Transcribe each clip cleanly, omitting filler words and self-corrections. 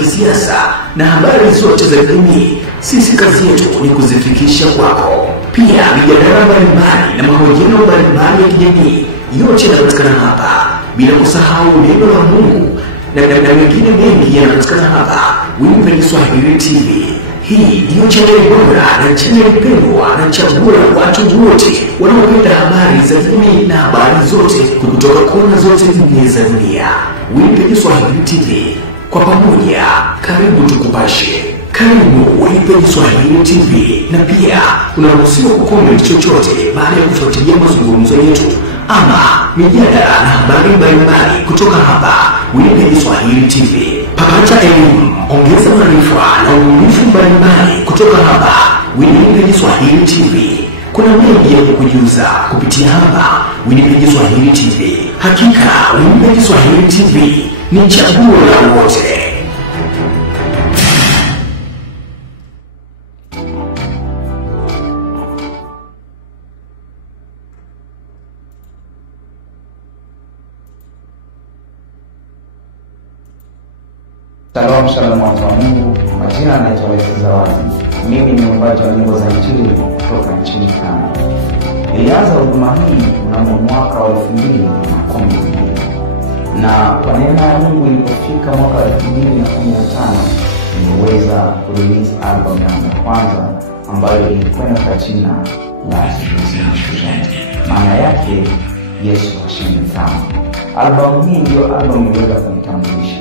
kisiasa na habari zote za jamii. Sisi kazi yetu ni kuzifikisha kwako. Pia mijadala mbalimbali na mahojiano mbalimbali ya kijamii yote yanapatikana hapa, bila kusahau neno la Mungu na mengine mengi yanapatikana hapa. Wimbe Kiswahili TV. Hii ndio channel bora na channel pendwa na chaguo la watu wote wanaopenda habari za jamii na habari zote kutoka kona zote za dunia. Wimbe Kiswahili TV. Kwa pamoja, karibu tukupashe. Karibu Wimbe Kiswahili TV. Na pia unaruhusiwa kucomment chochote baada ya kufuatilia mazungumzo yetu ama mijadala na habari mbalimbali kutoka hapa Wimbe Kiswahili TV. Pata elimu, ongeza maarifa na ubunifu mbalimbali kutoka hapa Wimbe Kiswahili TV. Kuna mengi ya kukujuza kupitia hapa Wimbe Kiswahili TV. Hakika Wimbe Kiswahili TV ni chaguo la wote. Shalom watu wa Mungu, majina naitwa Alexis Zawadi. Mimi ni mwimbaji wa nyimbo za injili kutoka nchini Canada. Nilianza huduma hii mnamo mwaka wa 2012. Na kwa neema ya Mungu ilipofika mwaka wa 2015 niliweza kurelease album yangu ya kwanza ambayo ilikwenda kwa jina la Yesu. Maana yake Yesu ashindikana. Album hii ndio album iliweza kunitambulisha.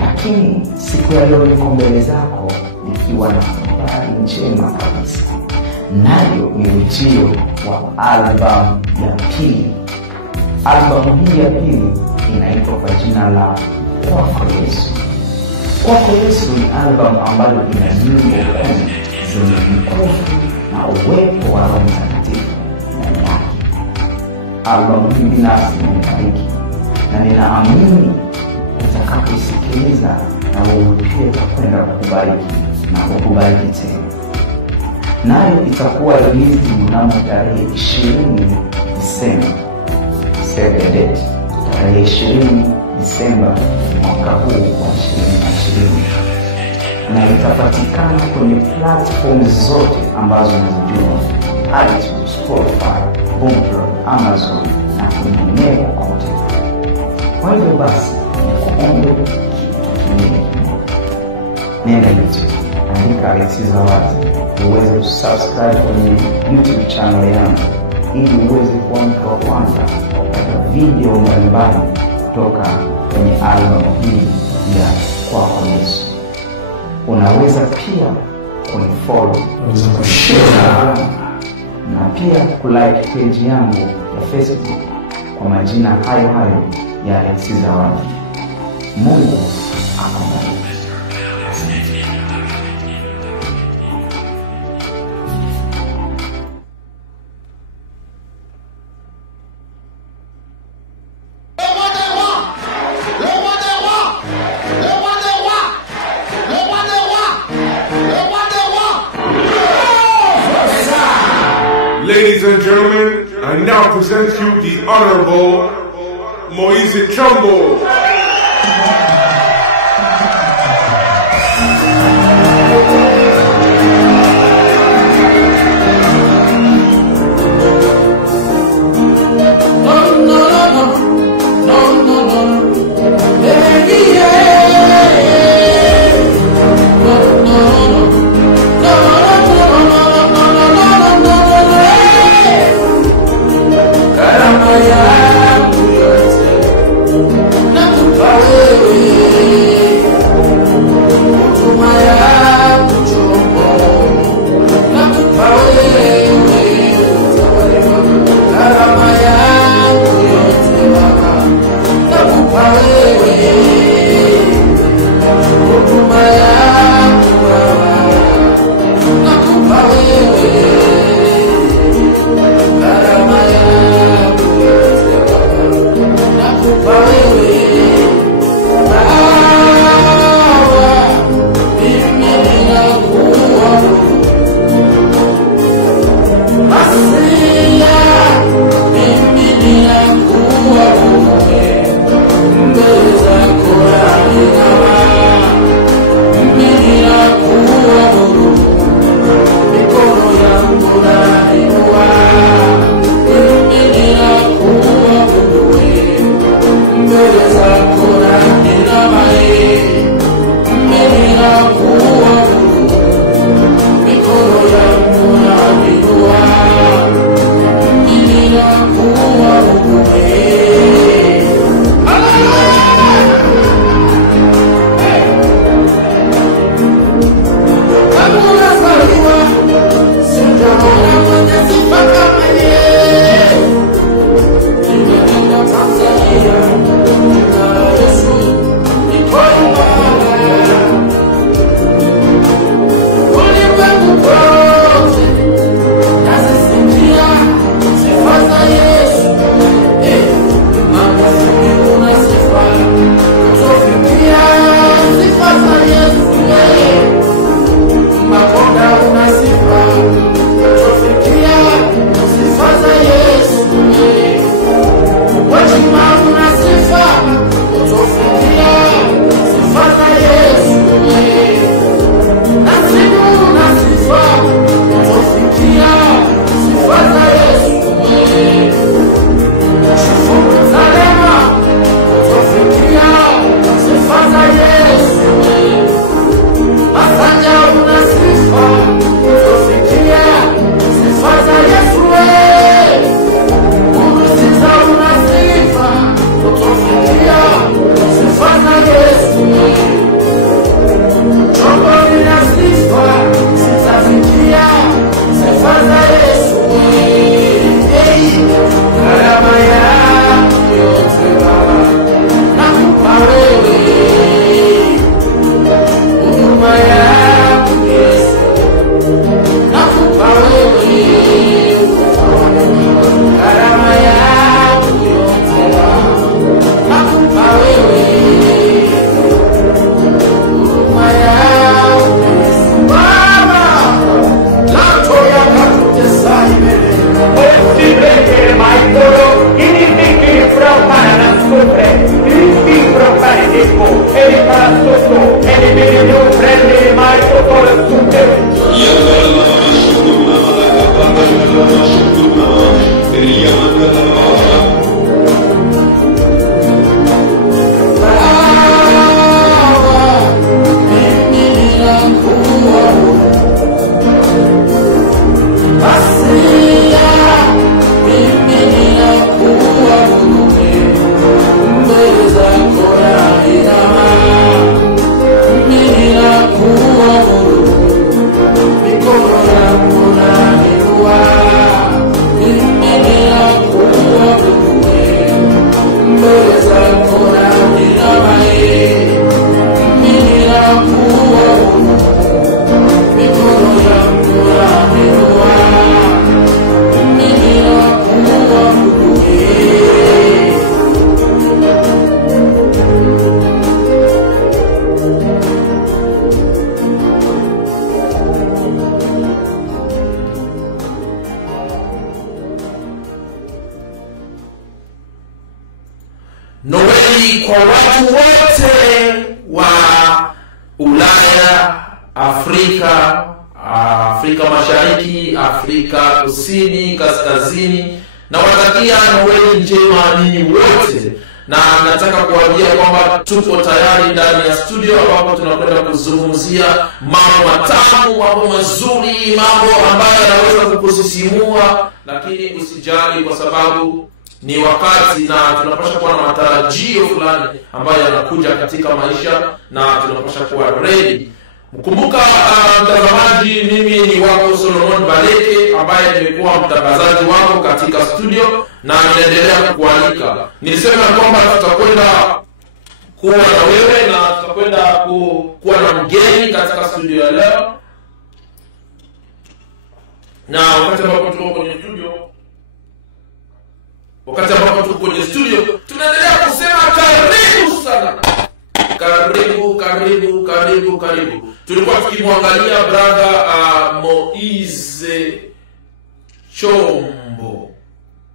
Lakini siku ya leo niko mbele zako nikiwa na habari njema kabisa. Nayo ni ujio wa album ya pili. Album hii ya pili inaitwa kwa jina la Kwako Yesu. Kwako Yesu ni album ambayo ina nyimbo 10 zenye nguvu na uwepo wa Roho Mtakatifu ndani yake. Album hii binafsi imenibariki na ninaamini utakapoisikiliza na wewe pia utakwenda kukubariki na kukubariki tena. Nayo itakuwa released mnamo tarehe 20 Disemba. Save the date. Tarehe 20 Disemba mwaka huu wa 2020. Na itapatikana kwenye platforms zote ambazo unazijua: iTunes, Spotify, Boomplay, Amazon na kwingineko kote. Kwa hivyo basi nikuombe kitu kingine. Nenda YouTube, andika Alexis Zawadi, uweze kusubscribe kwenye YouTube channel yangu ili uweze kuwa mtu wa kwanza kupata video mbalimbali kutoka kwenye album hii ya Kwako Yesu. Unaweza pia kunifollow, kushare na pia kulike page yangu ya Facebook kwa majina hayo hayo ya Alexis Zawadi. Mungu akubariki. Ladies and gentlemen, I now present you the Honorable Moise Chombo. No Noeli kwa watu wote wa Ulaya, Afrika, Afrika Mashariki, Afrika Kusini, Kaskazini, na watakia Noeli njema ninyi wote. Na nataka kuambia kwamba tuko tayari ndani ya studio ambapo tunakwenda kuzungumzia mambo matamu, mambo mazuri, mambo ambayo yanaweza kukusisimua, lakini usijali kwa sababu ni wakati na tunapaswa kuwa na matarajio fulani ambayo yanakuja katika maisha na tunapaswa kuwa ready. Mkumbuka mtazamaji, mimi ni wako Solomon Baleke ambaye nimekuwa mtangazaji wako katika studio na ninaendelea kukualika. Nilisema kwamba tutakwenda kuwa na wewe na tutakwenda kuwa na mgeni katika studio ya leo. Na wakati ambapo tuko kwenye studio, tunaendelea kusema karibu sana. Karibu. Tulikuwa tukimwangalia brother Moise Chombo.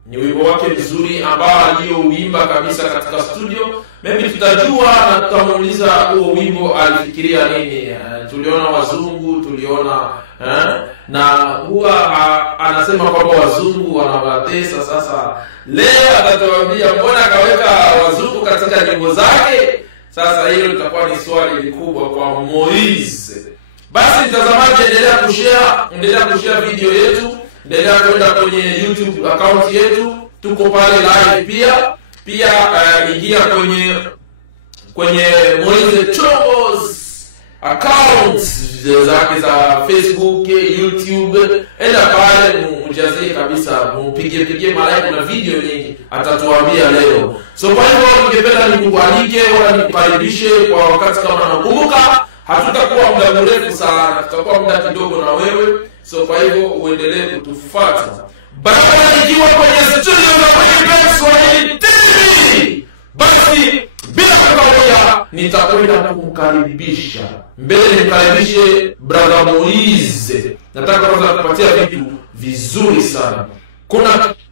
Ni wimbo wake mzuri ambao aliyouimba kabisa katika studio. Mimi tutajua na tutamuuliza huo wimbo alifikiria nini. Tuliona wazungu, na huwa anasema kwamba wazungu wanawatesa. Sasa leo atatuambia mbona akaweka wazungu katika nyimbo zake. Sasa hilo litakuwa ni swali kubwa kwa Moise. Basi mtazamaji, endelea kushare video yetu, endelea kwenda kwenye YouTube account yetu, tuko pale live pia ingia kwenye Moise Chombo's account zake za Facebook, YouTube, enda pale mjazie kabisa, mpige malaika na video nyingi atatuambia leo. So kwa hivyo ningependa nikualike wala nikukaribishe kwa wakati kama nakumbuka, hatutakuwa muda mrefu sana, tutakuwa muda kidogo na wewe. So kwa hivyo uendelee kutufuata. Baraka ikiwa kwenye studio za Winnipeg Swahili TV. Basi bila kukaoja nitakwenda kumkaribisha mbele, nikaribishe brother Moise. Nataka kwanza kupatia vitu vizuri sana. Kuna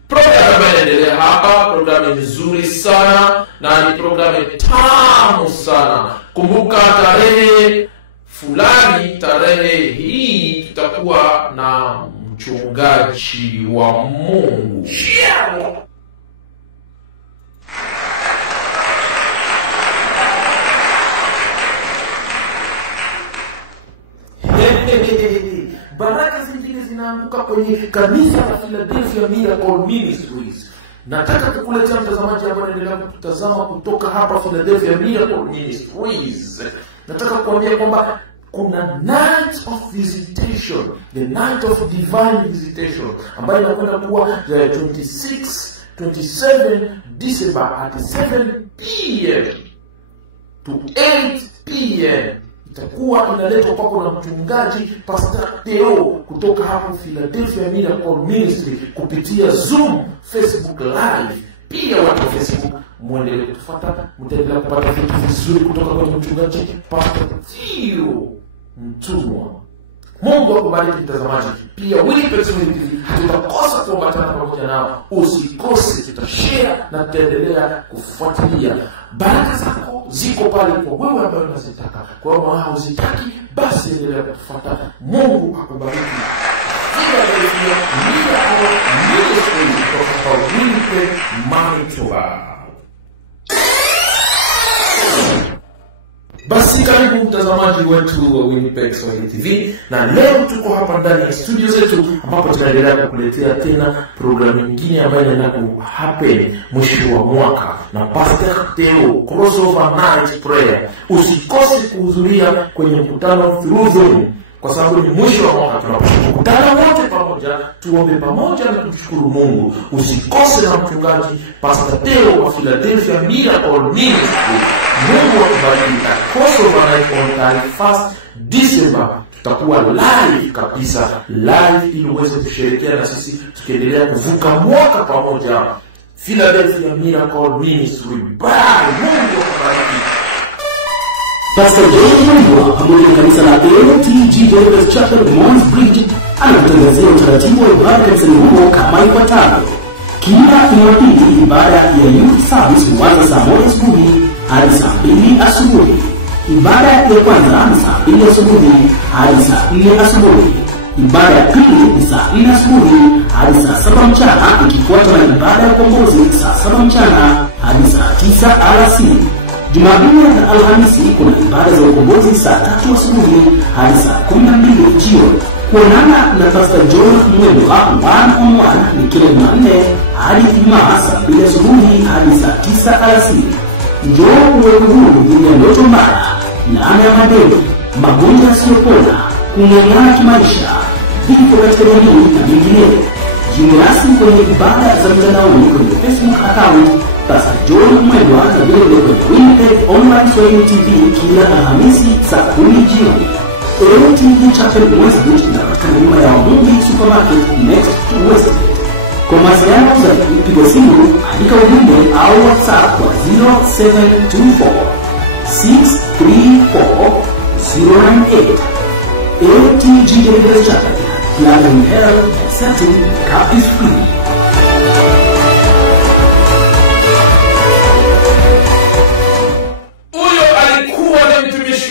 program ambayo inaendelea hapa, program nzuri sana na ni program tamu sana. Kumbuka tarehe fulani, tarehe hii tutakuwa na mchungaji wa Mungu. Baraka zingine zinaanguka kwenye kanisa la Philadelphia Miracle Ministries. Nataka kukuletea mtazamaji ambaye anaendelea kutazama kutoka hapa Philadelphia Miracle Ministries. Nataka kuambia kwamba kuna night of visitation, the night of divine visitation, ambayo inakwenda kuwa 27 December at 7 p.m. to 8 p.m. itakuwa inaletwa kwako na mchungaji Pastor Theo kutoka hapo Philadelphia Miracle Ministry kupitia Zoom, Facebook Live. Pia watu wa Facebook muendelee kutufuata, mtaendelea kupata vitu vizuri kutoka kwa mchungaji Pastor Theo Mtumwa. Mungu akubariki mtazamaji. Pia Winnipeg Swahili TV hatutakosa kuambatana pamoja nao. Usikose, tutashare na tutaendelea kufuatilia. Baraka zako ziko pale kwa wewe ambaye unazitaka. Kwa hiyo kama huzitaki, basi endelea kutufuata. Mungu akubariki. Philadelphia Miracle Ministries kutoka Winnipeg, Manitoba. Basi karibu mtazamaji wetu wa Winnipeg Swahili TV, na leo tuko hapa ndani ya studio zetu ambapo tunaendelea kukuletea tena programu nyingine ambayo inaenda kuhappen mwisho wa mwaka na Pastor Theo Crossover Night Prayer. Usikose kuhudhuria kwenye mkutano through Zoom, kwa sababu ni mwisho wa mwaka. Tunapokutana wote pamoja, tuombe pamoja na kumshukuru Mungu. Usikose na mchungaji Pastor Theo wa Philadelphia Miracle Ministry. Mungu akubariki. Crossover Night on 1st December tutakuwa live kabisa, live ili uweze kushirikiana na sisi tukiendelea kuvuka mwaka pamoja. Philadelphia Miracle Ministry. Bye. Mungu akubariki. Pastor John Mwendwa pamoja na kanisa la LTG Davis Chapel Mons Bridge anatangazia utaratibu wa ibada kanisani humo kama ifuatavyo. Kila Jumapili ibada ya youth service huanza saa 1 asubuhi hadi saa 2 asubuhi. Ibada ya kwanza ni saa 2 asubuhi hadi saa 4 asubuhi. Ibada ya pili ni saa 4 asubuhi hadi saa 7 mchana, ikifuatwa na ibada ya ukombozi saa 7 mchana hadi saa 9 alasiri. Jumapili na Alhamisi kuna ibada za ukombozi saa 3 asubuhi hadi saa 12 jioni. Kuonana na Pastor John Mwendwa one-on-one ni kila Jumanne hadi Ijumaa saa 2 asubuhi hadi saa 9 alasiri. Njoo uwe huru dhidi ya ndoto mbaya, laana ya madeni, magonjwa yasiyopona, kung'ang'ana kimaisha, vifo katika jamii na vinginevyo. Jiunge nasi kwenye ibada za mtandaoni kwenye Facebook account Pastor John Mwendwa na vile vile kwenye Winnipeg Online Swahili TV kila Alhamisi saa 10 jioni. LTG Chapel Westgate inapatikana nyuma ya Mungu Supermarket next to Westgate. Kwa mawasiliano zaidi piga simu, andika ujumbe au WhatsApp kwa 0724 634 098. LTG Davis Chapel, Love in Hell and Setting Cup is free.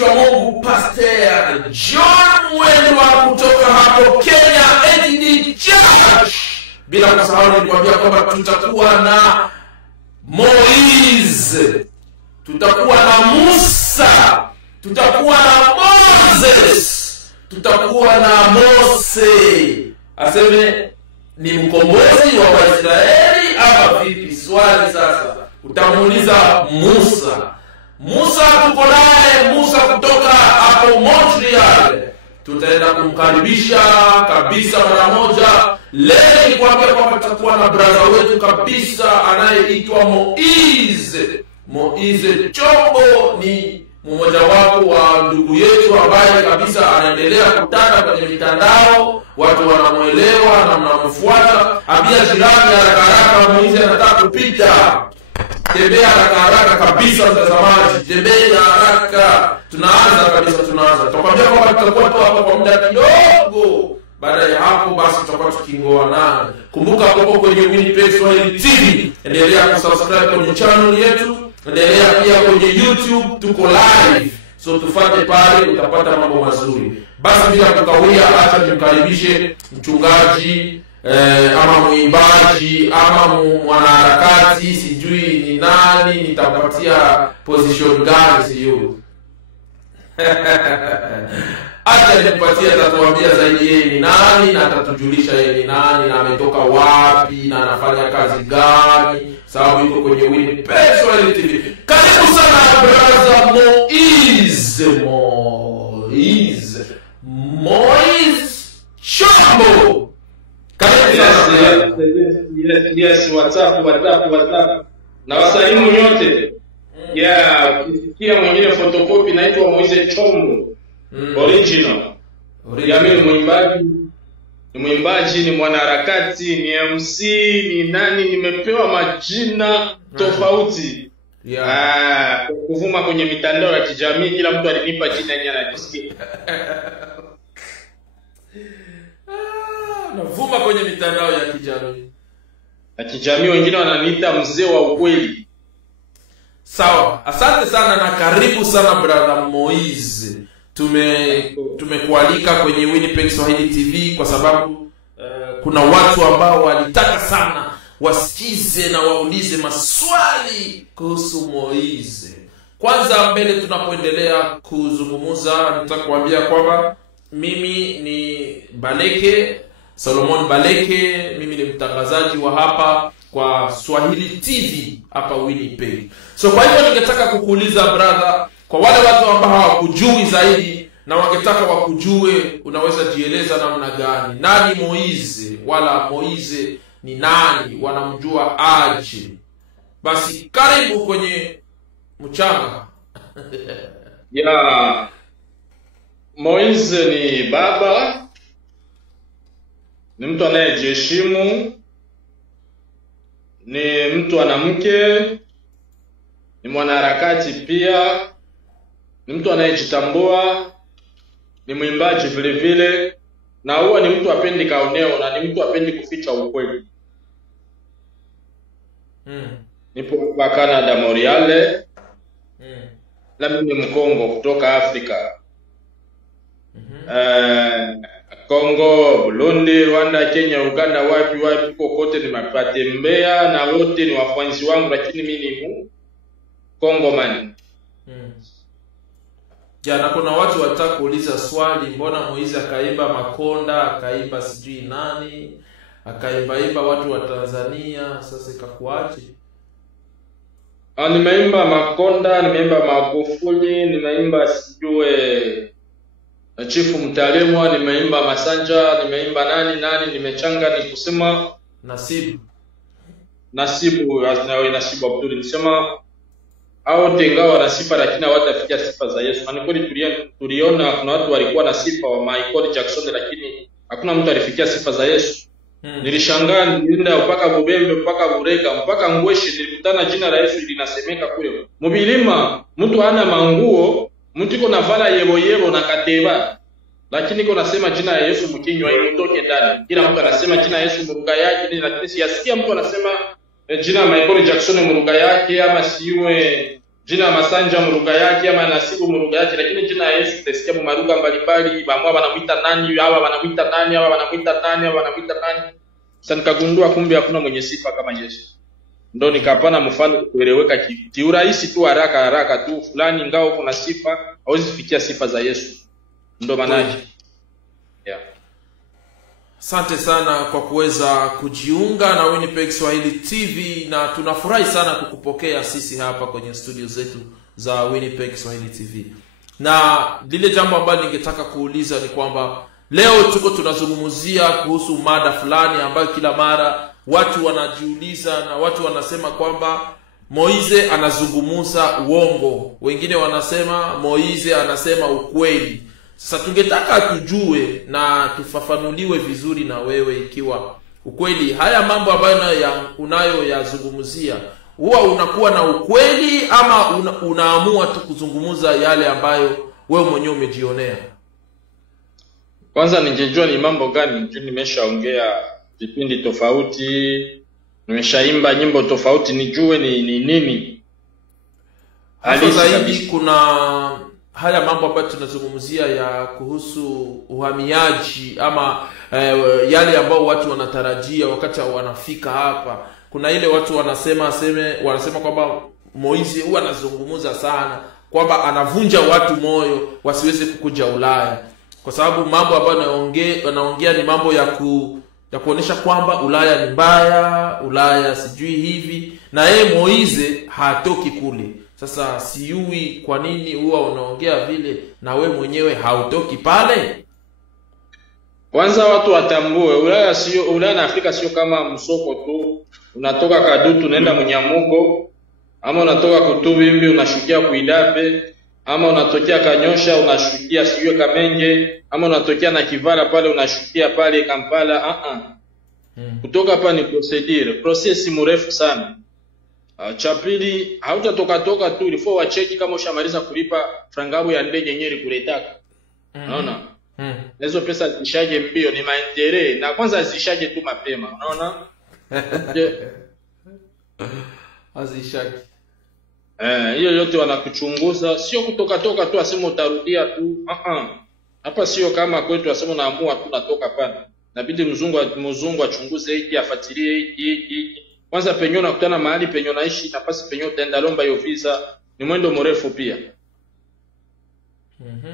Wa Mungu Pastor John Mwendwa kutoka hapo Kenya ND Church. Bila kusahau nilikwambia kwamba tutakuwa na Moise, tutakuwa na Musa, tutakuwa na Moses, tutakuwa na Mose aseme ni mkombozi wa Waisraeli ama vipi? Swali sasa utamuuliza Musa tuko naye, Musa kutoka hapo Montreal. Tutaenda kumkaribisha kabisa mara moja. Leo nikwambia kwamba tutakuwa na brother wetu kabisa anayeitwa Moise Chombo. Ni mmoja wapo wa ndugu yetu ambaye kabisa anaendelea kutana kwenye mitandao, watu wanamuelewa na mnamfuata. Abia jirani haraka Moise anataka kupita. Tembea haraka kabisa mtazamaji, tembea haraka. Tunaanza. Tutakwambia kwamba tutakuwa tu hapa kwa muda kidogo. Baada ya hapo basi tutakuwa tukingoana. Kumbuka hapo kwenye Winnipeg Swahili TV, endelea kusubscribe kwenye channel yetu, endelea pia kwenye YouTube tuko live. So tufuate pale, utapata mambo mazuri. Basi bila kukawia, acha nimkaribishe mchungaji ama muimbaji ama mwanaharakati, sijui ni nani, nitampatia position gani sio. Acha nimpatie, atatuambia zaidi yeye ni nani na atatujulisha yeye ni nani na ametoka wapi na anafanya kazi gani, sababu yuko kwenye Winnipeg Swahili TV. Karibu sana brother Moise Chombo. Yes, WhatsApp. Na wasalimu nyote. Ukisikia mwingine photocopy naitwa Moise Chombo. Original. Mimi ni mwimbaji, ni mwanaharakati, ni MC, ni nani, nimepewa majina tofauti. Kuvuma kwenye mitandao ya kijamii, kila mtu alinipa jina yeye anajisikia. Navuma kwenye mitandao ya kijamii. Wengine wananiita mzee wa ukweli. Sawa, asante sana na karibu sana brother Moise. Tumekualika kwenye Winnipeg Swahili TV kwa sababu kuna watu ambao walitaka sana wasikize na waulize maswali kuhusu Moise. Kwanza mbele tunapoendelea kuzungumza, nitakwambia kwamba mimi ni Baleke, Solomon Baleke. Mimi ni mtangazaji wa hapa kwa Swahili TV hapa Winnipeg. So kwa hivyo ningetaka kukuuliza brother, kwa wale watu ambao hawakujui zaidi na wangetaka wakujue, unaweza jieleza namna gani? Nani Moise, wala Moise ni nani, wanamjua aje? Basi karibu kwenye mchanga. Moise ni baba, ni mtu anayejiheshimu, ni mtu anamke, ni mwanaharakati pia, ni mtu anayejitambua, ni mwimbaji vile vile, na huwa ni mtu apendi kaoneo na ni mtu apendi kuficha ukweli. Nipo kwa Canada, Montreal. Na mimi ni Mkongo kutoka Afrika. Kongo, Burundi, Rwanda, Kenya, Uganda, wapi kokote nimepatembea na wote ni wafanzi wangu, lakini mimi ni Kongo man. Na kuna watu wataka kuuliza swali, mbona Moise akaimba Makonda, akaimba sijui nani, akaimba watu wa Tanzania, sasa ikakuaje? Nimeimba Makonda, nimeimba Magufuli, nimeimba sijue Chifu Mtalemwa, nimeimba Masanja, nimeimba nani, nimechanga ni kusema Nasibu Abdul, nisema hao tengawa na sifa lakini hawatafikia sifa za Yesu. Na kweli tuliona kuna watu walikuwa na sifa wa Michael Jackson lakini hakuna mtu alifikia sifa za Yesu. Nilishangaa, nilienda mpaka Bubembe, mpaka Bureka, mpaka Ngweshi, nilikutana jina la Yesu linasemeka kule. Mubilima mtu hana manguo, mtu iko na vala yebo na kateba, lakini iko nasema jina la Yesu mkinywa imotoke ndani. Kila mtu anasema jina la Yesu muruga yake, lakini siyasikia mtu anasema jina la Michael Jackson muruga yake, ama siwe jina la Masanja muruga yake, ama Nasibu muruga yake, lakini jina la Yesu tesikia mu maruga mbalimbali, bamwa wanamuita nani, hawa wanamuita nani, hawa wanamuita nani, hawa wanamuita nani. Sasa nikagundua kumbe hakuna mwenye sifa kama Yesu. Ndio nikapana mfano kueleweka kiurahisi tu, haraka tu fulani ngao kuna sifa, hawezi fikia sifa za Yesu. Ndio maana yake. Asante sana kwa kuweza kujiunga na Winnipeg Swahili TV, na tunafurahi sana kukupokea sisi hapa kwenye studio zetu za Winnipeg Swahili TV. Na lile jambo ambalo ningetaka kuuliza ni kwamba leo tuko tunazungumzia kuhusu mada fulani ambayo kila mara watu wanajiuliza na watu wanasema kwamba Moize anazungumza uongo, wengine wanasema Moize anasema ukweli. Sasa tungetaka tujue na tufafanuliwe vizuri na wewe, ikiwa ukweli haya mambo ambayo unayoyazungumzia huwa unakuwa na ukweli ama unaamua tu kuzungumza yale ambayo wewe mwenyewe umejionea. Kwanza ningejua ni mambo gani, nimeshaongea vipindi tofauti, nimeshaimba nyimbo tofauti, nijue ni nini. Hasa zaidi kuna haya mambo ambayo tunazungumzia ya kuhusu uhamiaji ama yale ambao watu wanatarajia wakati wanafika hapa. Kuna ile watu wanasema kwamba Moize huwa anazungumza sana kwamba anavunja watu moyo wasiweze kukuja Ulaya, kwa sababu mambo ambayo anaongea ni mambo ya kuonesha kwamba Ulaya ni mbaya, Ulaya sijui hivi, na yeye Moize hatoki kule. Sasa sijui kwa nini huwa unaongea vile na we mwenyewe hautoki pale. Kwanza watu watambue Ulaya na Afrika sio kama msoko tu. Unatoka Kadutu unaenda Munyamugo, ama unatoka Kutubimbi unashukia Kuidape, ama unatokea Kanyosha unashukia sijue Kamenge, ama unatokea na Kivala pale unashukia pale Kampala. Kutoka hapa ni process mrefu sana. Cha pili, hautatoka tu, ilifo wacheki kama ushamaliza kulipa frangabu ya ndege yenyewe kuletaka. Unaona? Hizo pesa zishaje mbio, ni maendeleo, na kwanza zishaje tu mapema. Unaona? Azishaje. Hiyo yote wanakuchunguza, sio kutoka tu asema utarudia tu. Hapa sio kama kwetu asema naamua tu natoka pana. Inabidi mzungu achunguze hiki, afuatilie hiki. Kwanza penyo nakutana mahali penyo naishi, nafasi penyo utaenda lomba hiyo visa, ni mwendo mrefu pia.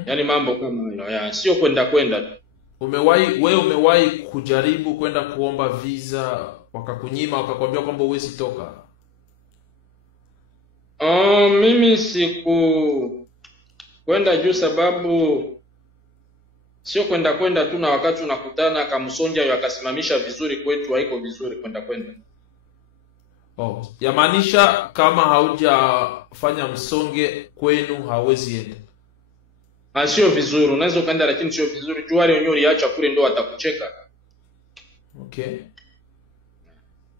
Yaani mambo kama hayo, sio kwenda tu. Umewahi kujaribu kwenda kuomba visa wakakunyima, wakakwambia kwamba huwezi toka? Mimi siku kwenda juu sababu sio kwenda tu, na wakati unakutana Kamusonja akasimamisha vizuri kwetu haiko vizuri kwenda. Yamaanisha kama haujafanya msonge kwenu hauwezi enda. Sio vizuri, unaweza kaenda lakini sio vizuri. Juu wale wenyewe uliacha kule ndio watakucheka. Okay.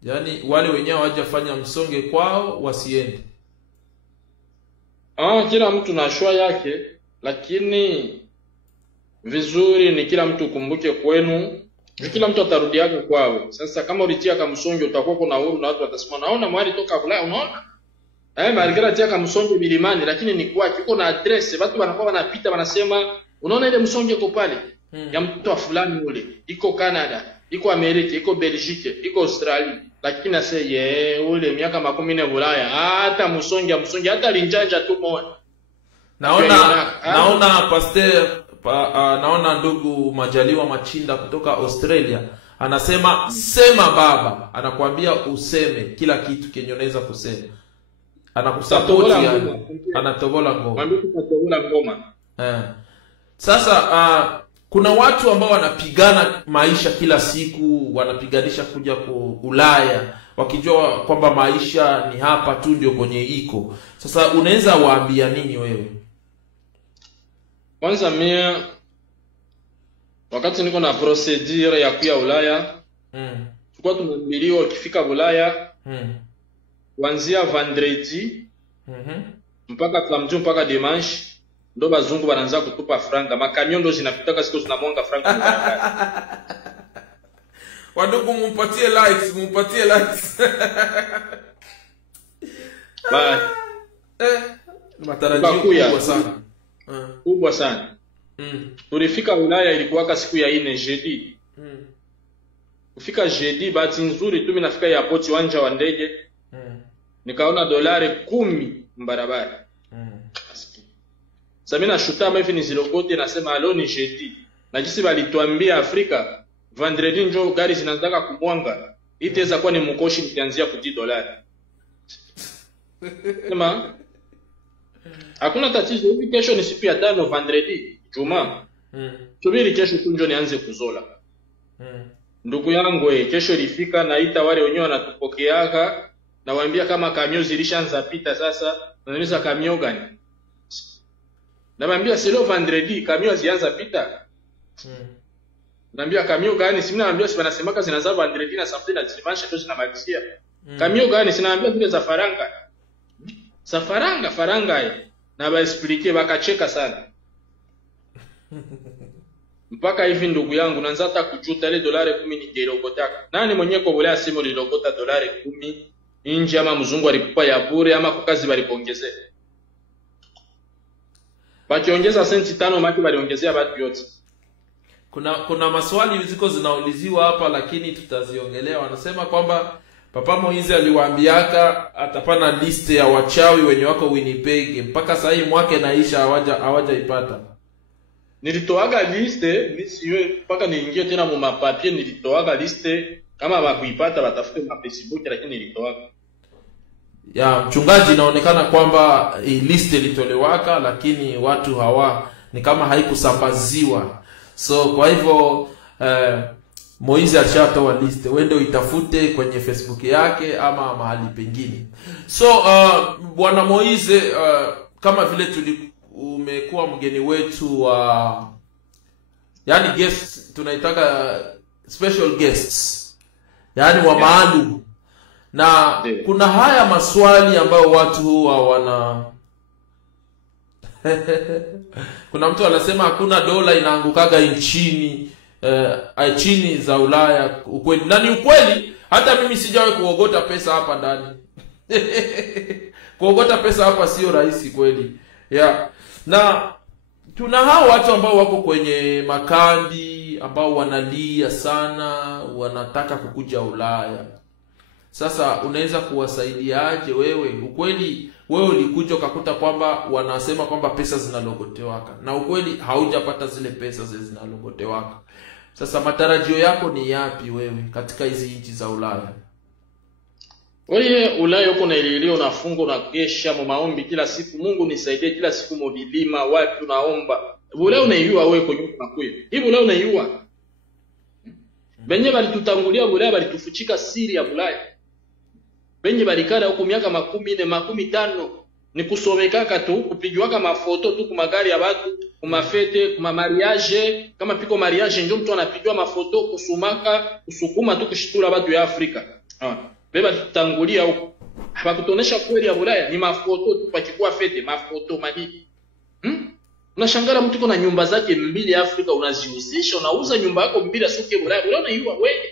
Yaani wale wenyewe hawajafanya msonge kwao wasiende. Kila mtu na shwa yake, lakini vizuri ni kila mtu kumbuke kwenu. Kila mtu atarudi yake kwao. Sasa kama ulitia Kamusonge utakuwa kuna uhuru na watu watasema naona mwali toka Ulaya, unaona? Marigara tia Kamusonge Bilimani, lakini ni kwa kiko na address, watu wanakuwa wanapita wanasema unaona ile Musonge iko pale ya mtu wa fulani ule, iko Canada, iko Amerika, iko Belgique, iko Australia, lakini ase ule miaka 14 Ulaya, hata Musonge hata linjanja tu moja. Naona pastor naona ndugu Majaliwa Machinda kutoka Australia anasema sema baba, anakuambia useme kila kitu kenye unaweza kusema, anakusupport, anatobola ngoma. Sasa kuna watu ambao wanapigana maisha kila siku, wanapiganisha kuja ku Ulaya wakijua kwamba maisha ni hapa tu ndio kwenye iko. Sasa unaweza waambia nini wewe? Kwanza mimi wakati niko na procedure ya kuja Ulaya, tulikuwa tumembiliwa ukifika Ulaya kuanzia vendredi mpaka samedi mpaka dimanche ndo bazungu wanaanza kutupa franga, makamio ndo zinapita siku zinamwanga franga. Wandugu mumpatie likes. Bye. Matarajio kubwa sana. Kubwa sana. Tulifika Ulaya ilikuwa siku ya 4 jeudi. Kufika jeudi bahati nzuri tu mimi nafika airport wanja wa ndege. Nikaona dolari 10 mbarabara. Sasa mimi nashuta hivi nizilokote nasema alo ni jeudi. Na jinsi walituambia Afrika vendredi njo gari zinaanza kumwanga, itaweza kuwa ni mkoshi nikianzia ku $10. Sema hakuna tatizo, hivi kesho ni siku ya 5 vendredi, Juma. Subiri kesho tu njo nianze kuzola. Ndugu yangu kesho ilifika, naita wale wenyewe wanatupokeaga, nawaambia kama kamio zilishaanza pita sasa, naanza kamio gani? Nawaambia sio vendredi kamio zianza pita. Naambia kamio gani? Si naambia si wanasemaka zinaanza vendredi na samedi na dimanche tu zinamalizia. Kamio gani? Sinaambia zile za faranga. Za faranga na ba explique bakacheka sana. Mpaka hivi ndugu yangu naanza hata kujuta ile $10 ningeilogotaka. Nani mwenyewe kobolea simu lilogota $10 nje, ama mzungu alikupa ya bure ama kwa kazi walipongezea. Bakiongeza senti 5 maki waliongezea watu yote. Kuna maswali ziko zinauliziwa hapa lakini tutaziongelea. Wanasema kwamba Papa Moize aliwaambiaka atapana liste ya wachawi wenye wako Winnipeg, mpaka sasa hii mwaka naisha hawajaipata. Nilitoaga liste, nisiwe mpaka niingie tena mu mapapie, nilitoaga liste kama wakuipata watafute na Facebook, lakini nilitoaga. Ya mchungaji, inaonekana kwamba liste ilitolewaka lakini watu ni kama haikusambaziwa. So kwa hivyo Moize alishatoa liste, wende uitafute kwenye Facebook yake ama mahali pengine. So bwana Moize, kama vile umekuwa mgeni wetu wa yani guests, tunaitaka special guests, yani wa maalum, na kuna haya maswali ambayo watu huwa wana kuna mtu anasema hakuna dola inaangukaga nchini chini za Ulaya. Ukweli nani? Ukweli hata mimi sijawahi kuogota pesa hapa ndani. Kuogota pesa hapa sio rahisi kweli. Na tuna hao watu ambao wako kwenye makambi ambao wanalia sana, wanataka kukuja Ulaya. Sasa unaweza kuwasaidiaje wewe? Ukweli wewe ulikuja ukakuta kwamba wanasema kwamba pesa zinalogotewaka, na ukweli haujapata zile pesa zinalogotewaka. Sasa matarajio yako ni yapi wewe katika hizi nchi za Ulaya? Wewe Ulaya uko na ililio, unafunga, unakesha maombi kila siku, Mungu nisaidie kila siku, mobilima wapi unaomba. Ulaya unaiua wewe kwa nyumba nakuya. Hivi Ulaya unaiua. Benye balitutangulia Ulaya balitufuchika siri ya Ulaya. Benye balikara huko miaka 10 15 ni kusomekaka tu, kupigiwaka mafoto tu kwa magari ya watu, kwa mafete, kwa mariage, kama piko mariage ndio mtu anapigiwa mafoto, kusukuma tu kushitula watu ya Afrika. Beba tutangulia huko. Habakutonesha kweli ya Ulaya, ni mafoto tu pakikuwa fete, mafoto madini. Unashangara mtu kuna nyumba zake 2 Afrika unaziuzisha, unauza nyumba yako 2 asuke Ulaya. Unaona hiyo wewe?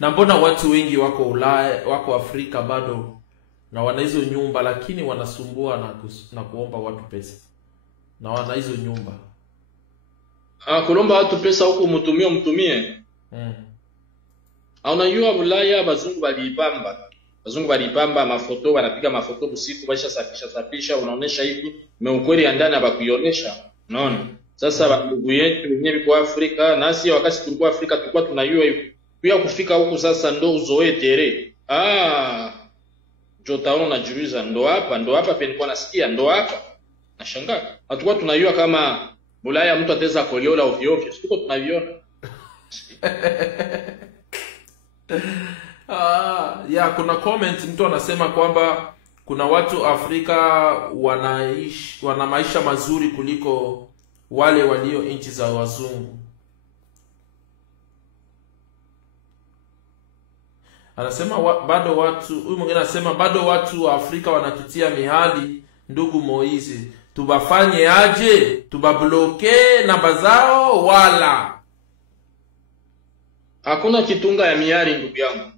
Na mbona watu wengi wako Ulaya, wako Afrika bado na wana hizo nyumba, lakini wanasumbua na kuomba watu pesa. Na wana hizo nyumba. Kulomba watu pesa huko mtumie. Unajua Ulaya bazungu balipamba mafoto, wanapiga mafoto usiku, basha safisha, unaonesha hivi, meukweli ya ndani abakuionesha. Unaona? Sasa ndugu yetu wenyewe kwa Afrika, nasi wakati tulikuwa Afrika tulikuwa tunajua hivi. Pia kufika huku sasa ndo uzoe tere. Jotaona na Juliza ndo hapa penikuwa nasikia ndo hapa. Nashangaa. Hatukuwa tunajua kama Ulaya mtu ataweza koliola ovyo ovyo. Sikuwa tunaviona. Kuna comment mtu anasema kwamba kuna watu Afrika wana maisha mazuri kuliko wale walio nchi za wazungu. Anasema huyu mwingine anasema bado watu wa Afrika wanatutia mihali. Ndugu Moize, tubafanye aje? Tubabloke namba zao wala? Hakuna kitunga ya miari ndugu yangu.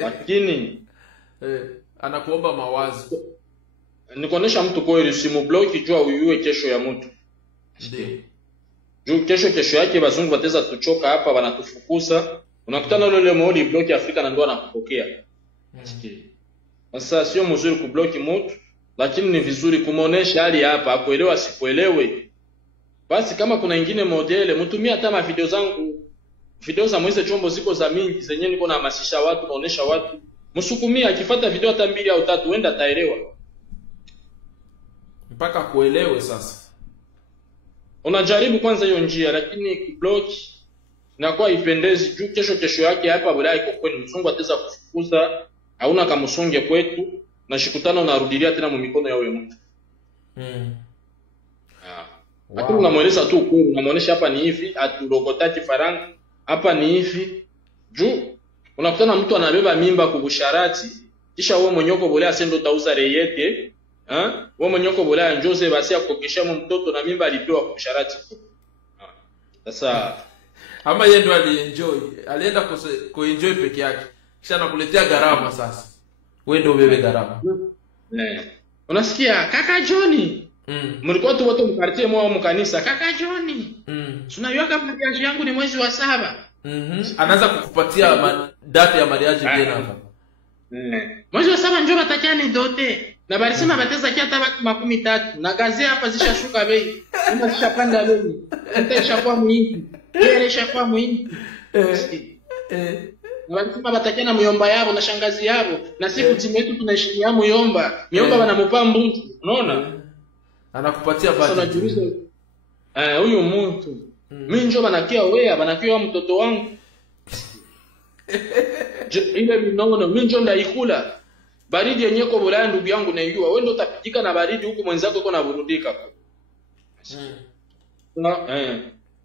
Lakini anakuomba mawazo. Nikuonesha mtu kweli, simu bloki jua uyue kesho ya mtu. Ndiyo. Juu kesho yake bazungu wateza tuchoka hapa, wanatufukuza. Unakutana lole moholi bloki Afrika na ndo anakupokea. Sasa sio mzuri kubloki mtu. lakini ni vizuri kumuonesha hali hapa, akuelewa sipoelewe. Basi kama kuna ingine modele, mtumie hata ma video zangu. Video za Moise Chombo ziko za mingi zenyewe niko nahamasisha watu, naonesha watu. Msukumia akifuata video hata 2 au 3 huenda ataelewa. Mpaka kuelewe sasa. Unajaribu kwanza hiyo njia, lakini kublock inakuwa ipendezi juu kesho yake hapa Bulaya iko kwenu mzungu ataweza kufukuza, hauna kamusonge kwetu na shikutana unarudilia tena mu mikono ya wewe mtu. Lakini unamueleza tu kweli, unamuonesha hapa ni hivi, aturogotati faranga, hapa ni hivi. Juu unakutana mtu anabeba mimba kubusharati, kisha wewe mwenyoko Bulaya sendo tauza reyete, wewe mwenyoko Bulaya njoze basi akokesha mtoto na mimba alipewa kubusharati. Sasa ama yeye ndo alienjoy, alienda kuenjoy peke yake. Kisha nakuletea gharama sasa. Wewe ndio ubebe gharama. Unasikia kaka Johnny? Mlikuwa tu wote mkartie mwa mkanisa kaka Johnny. Tunajua kama mariage yangu ni mwezi wa 7. Anaanza kukupatia data ya mariage tena hapa. Mwezi wa 7 njoo batakiani dote. Na balisema bateza kia hata 13 na gazi hapa zishashuka bei. Kama zishapanda bei. Nitaishakuwa muhimu. Ile ishakuwa muhimu. Na balisema batakiana muyomba yabo na shangazi yabo. Na siku timu yetu tunaheshimia muyomba. Muyomba wanamupa mbuzi. Unaona? Anakupatia budget. Huyo mtu. Mimi njoo banakia wewe, banakia mtoto wangu. Ile minono mimi njoo ndaikula. Baridi yenyewe kwa Bulaya ndugu yangu naijua. Wewe ndio utapijika na baridi huku mwenzako uko na burudika.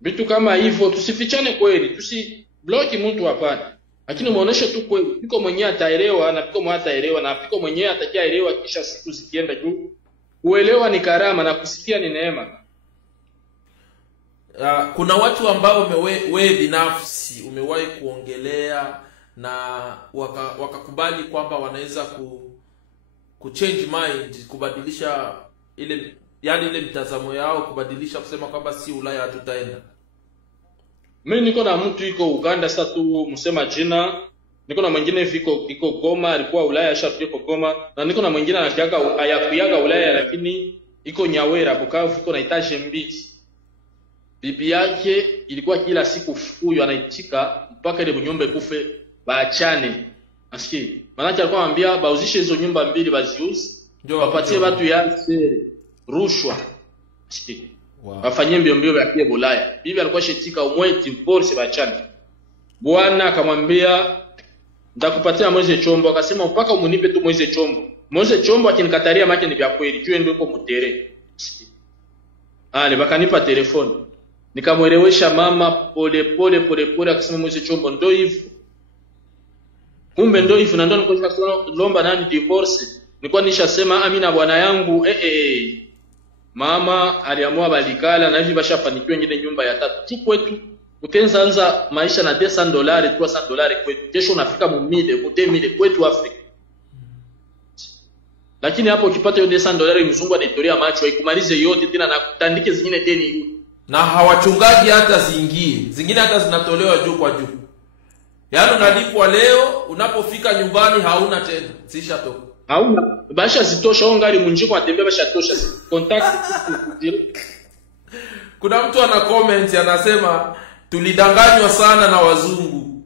Vitu kama hivyo tusifichane kweli, tusiblock mtu hapana. Lakini muoneshe tu kweli. Piko mwenyewe ataelewa na piko mwenyewe ataelewa na piko mwenyewe atakiaelewa kisha siku zikienda juu. Kuelewa ni karama na kusikia ni neema. Kuna watu ambao wewe binafsi umewahi kuongelea na wakakubali kwamba wanaweza change mind, kubadilisha ile mtazamo yao, kubadilisha kusema kwamba si Ulaya hatutaenda. Mimi niko na mtu iko Uganda sasa tu msema jina, niko na mwingine iko Goma, alikuwa Ulaya ashafika Goma, na niko na mwingine ayakuyaga Ulaya lakini iko Nyawera Bukavu, iko na etage mbili. Bibi yake ilikuwa kila siku huyo anaitika mpaka ile nyumba ikufe baachane. Asikie. Maana alikuwa anambia bauzishe hizo nyumba mbili baziuze, wapatie watu yase rushwa. Asikie. Wafanyie mbio ya pia Bulaya. Bibi alikuwa shetika umweti force baachane. Bwana akamwambia ndakupatia Moise Chombo, akasema mpaka umunipe tu Moise Chombo. Moise Chombo akinikataria maki ni vya kweli, juu ndio uko mutere. Ale bakanipa telefoni. Nikamwelewesha mama pole akasema Moise Chombo ndo hivyo. Kumbe ndo hivyo na ndo nilikuwa lomba nani divorce. Nilikuwa nishasema mimi na bwana yangu mama aliamua balikala na hivi bashafanikiwa nyingine nyumba ya 3 tu kwetu. Utenza anza maisha na $200 $300 kwetu. Kesho unafika mu 1000 kwetu Afrika. Lakini hapo ukipata hiyo $200 mzungu anaitoria macho ikumalize yote tena na kutandike zingine tena. Na hawachungaji hata zingine hata zinatolewa juu kwa juu. Yaani unalipwa leo, unapofika nyumbani hauna tena. Zishatoka. Hauna. Basha zitosha ngari munjiko atembea basha tosha. Contact. Kuna mtu ana comment anasema tulidanganywa sana na wazungu.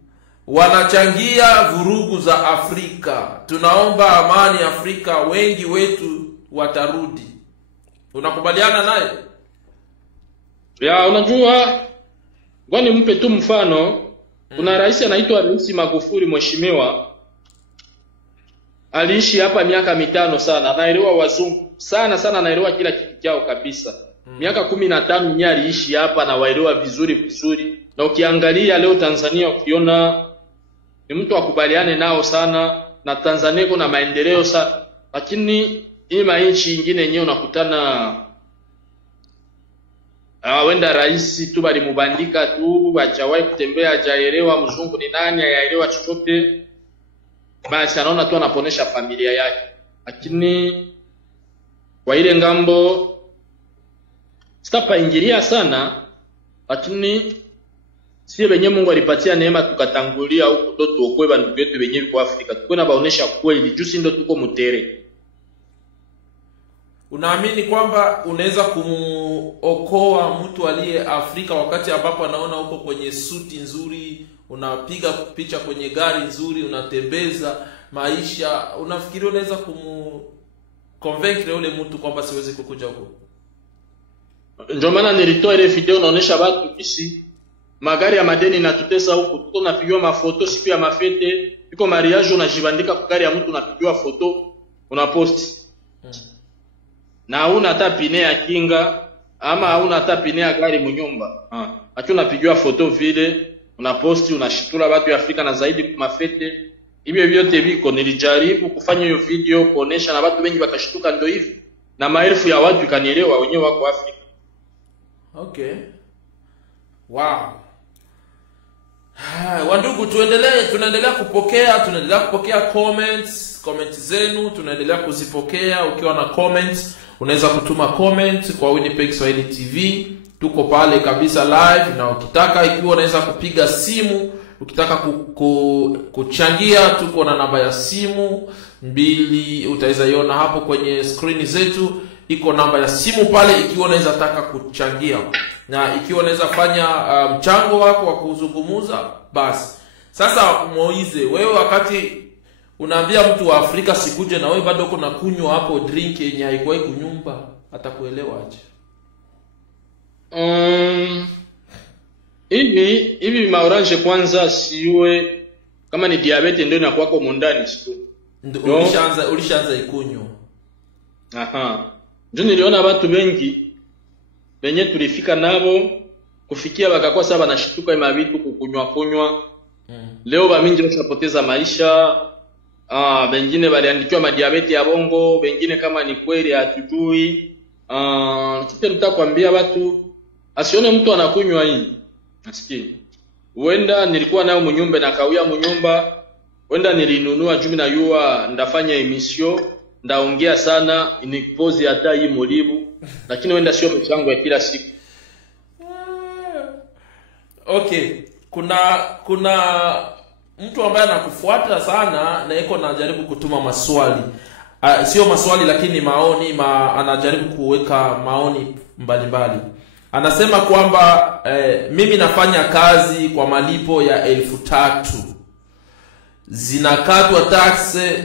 Wanachangia vurugu za Afrika. Tunaomba amani Afrika, wengi wetu watarudi. Unakubaliana naye? Ya unajua gwani mpe tu mfano. Kuna rais anaitwa Rais Magufuli mheshimiwa. Aliishi hapa miaka 5 sana. Anaelewa wazungu sana anaelewa kila kitu chao kabisa. Miaka 15 yeye aliishi hapa na waelewa vizuri. Na ukiangalia leo Tanzania ukiona ni mtu akubaliane nao sana na Tanzania kuna maendeleo sana. Lakini hii nchi nyingine yenyewe unakutana wenda rais tu bali mubandika tu hajawahi kutembea, hajaelewa mzungu ni nani, hajaelewa chochote. Basi anaona tu anaponesha familia yake. Lakini kwa ile ngambo sitapaingilia sana, lakini sisi wenyewe Mungu alipatia neema tukatangulia huko ndo tuokoe ndugu yetu wenyewe kwa Afrika. Tukona baonesha kweli juzi ndo tuko mutere. Unaamini kwamba unaweza kumuokoa mtu aliye Afrika wakati ambapo anaona uko kwenye suti nzuri, unapiga picha kwenye gari nzuri, unatembeza maisha, unafikiri unaweza convince yule mtu kwamba siwezi kukuja huko? Ndio maana nilitoa ile video naonesha watu kisi magari ya madeni na tutesa huko, tunapigiwa mafoto siku ya mafete, iko mariage unajibandika kwa gari ya mtu unapigiwa foto, unapost. Na hauna hata pine ya kinga ama hauna hata pine ya gari mnyumba. Acha unapigiwa foto vile, unaposti, unashitula watu ya Afrika na zaidi kwa mafete. Hivyo vyote viko nilijaribu kufanya hiyo video kuonesha na watu wengi wakashtuka ndio hivi. Na maelfu ya watu kanielewa wenyewe wako Afrika. Okay. Wow. Wandugu, tunaendelea kupokea comments zenu, tunaendelea kuzipokea. Ukiwa na comments unaweza kutuma comment kwa Winnipeg Swahili TV, tuko pale kabisa live. Na ukitaka, ikiwa unaweza kupiga simu, ukitaka kuchangia, tuko na namba ya simu 2, utaweza iona hapo kwenye screen zetu, iko namba ya simu pale ikiwa unaweza taka kuchangia. Na ikiwa unaweza fanya mchango wako wa kuzungumuza, basi. Sasa Moize, wewe wakati unaambia mtu wa Afrika sikuje, na wewe bado uko na kunywa hapo drink yenye haikuwahi kunyumba, atakuelewa aje? Hivi maorange kwanza siwe kama ni diabetes ndio inakuwa kwa ndani siku. Ndio ulishaanza ikunywa. Ndio niliona watu wengi wenye tulifika nabo kufikia wakakuwa sasa wanashituka ima vitu kukunywa. Leo bamingi washapoteza maisha. Wengine waliandikiwa madiabeti ya bongo, wengine kama ni kweli hatujui. Kitu nitakwambia watu asione mtu anakunywa hii. Nasikia. Wenda nilikuwa nayo mnyumba na kawia mnyumba. Wenda nilinunua jumi na yua ndafanya emission, ndaongea sana, inipozi hata hii mulibu, lakini wenda sio mchango ya kila siku. Okay. Kuna mtu ambaye anakufuata sana na yuko anajaribu kutuma maswali. Sio maswali lakini maoni, anajaribu kuweka maoni mbalimbali. Anasema kwamba mimi nafanya kazi kwa malipo ya 3,000. Zinakatwa taxe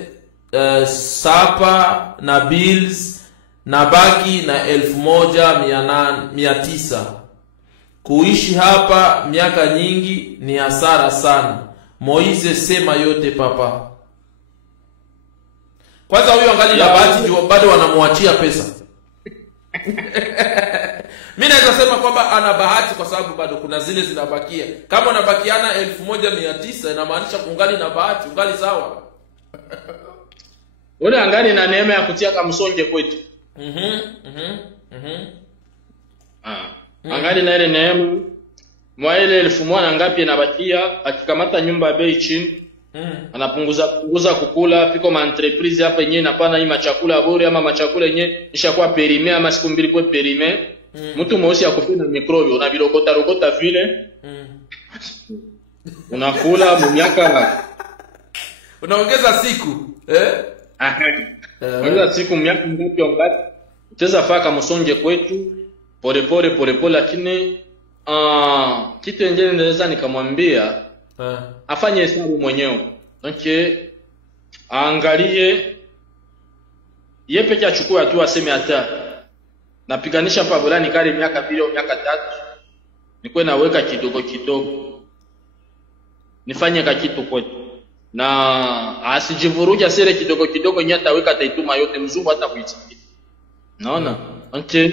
sapa na bills na baki na 1,900. Kuishi hapa miaka nyingi ni hasara sana. Moize, sema yote papa. Kwanza huyo angali na bahati juu bado wanamuachia pesa. Mimi naweza sema kwamba ana bahati kwa sababu bado kuna zile zinabakia. Kama unabakiana 1,900 inamaanisha kungali na bahati, ungali sawa. Ule angali na neema ya kutia kama msonge kwetu. Angali na ile neema. Mwa ile 1,000 ngapi inabakia, akikamata nyumba ya bei chini. Anapunguza kukula, piko ma entreprise hapa yenyewe napana hii machakula bure ama machakula yenyewe ishakuwa perime ama siku mbili kwa perime. Mtu mweusi akufina mikrobi unabilokota vile. Unakula miaka unaongeza siku ongeza siku miaka ngapi ngapi. Utaweza faka msonge kwetu pole lakini kitu kingine naweza nikamwambia afanye hesabu mwenyewe. Okay. Angalie yeye peke achukue hatua aseme hata napiganisha pabolani kali miaka 2 au miaka 3. Nikuwe naweka kidogo. Nifanye kitu kwetu. Na asijivuruja sere kidogo nyata weka taituma yote mzungu hata kuitikia. Naona? Okay.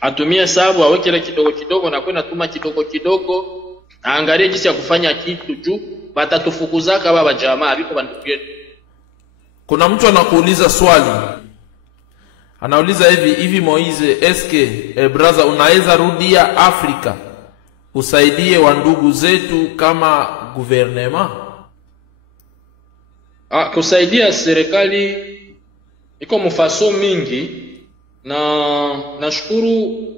Atumie hesabu aweke ile kidogo na kwenda tuma kidogo. Angalie jinsi ya kufanya kitu juu batatufukuzaka baba jamaa biko bandugu yetu. Kuna mtu anakuuliza swali. Anauliza hivi Moize, brother, unaweza rudia Afrika usaidie wa ndugu zetu kama gouvernement? Kusaidia serikali iko mfaso mingi na nashukuru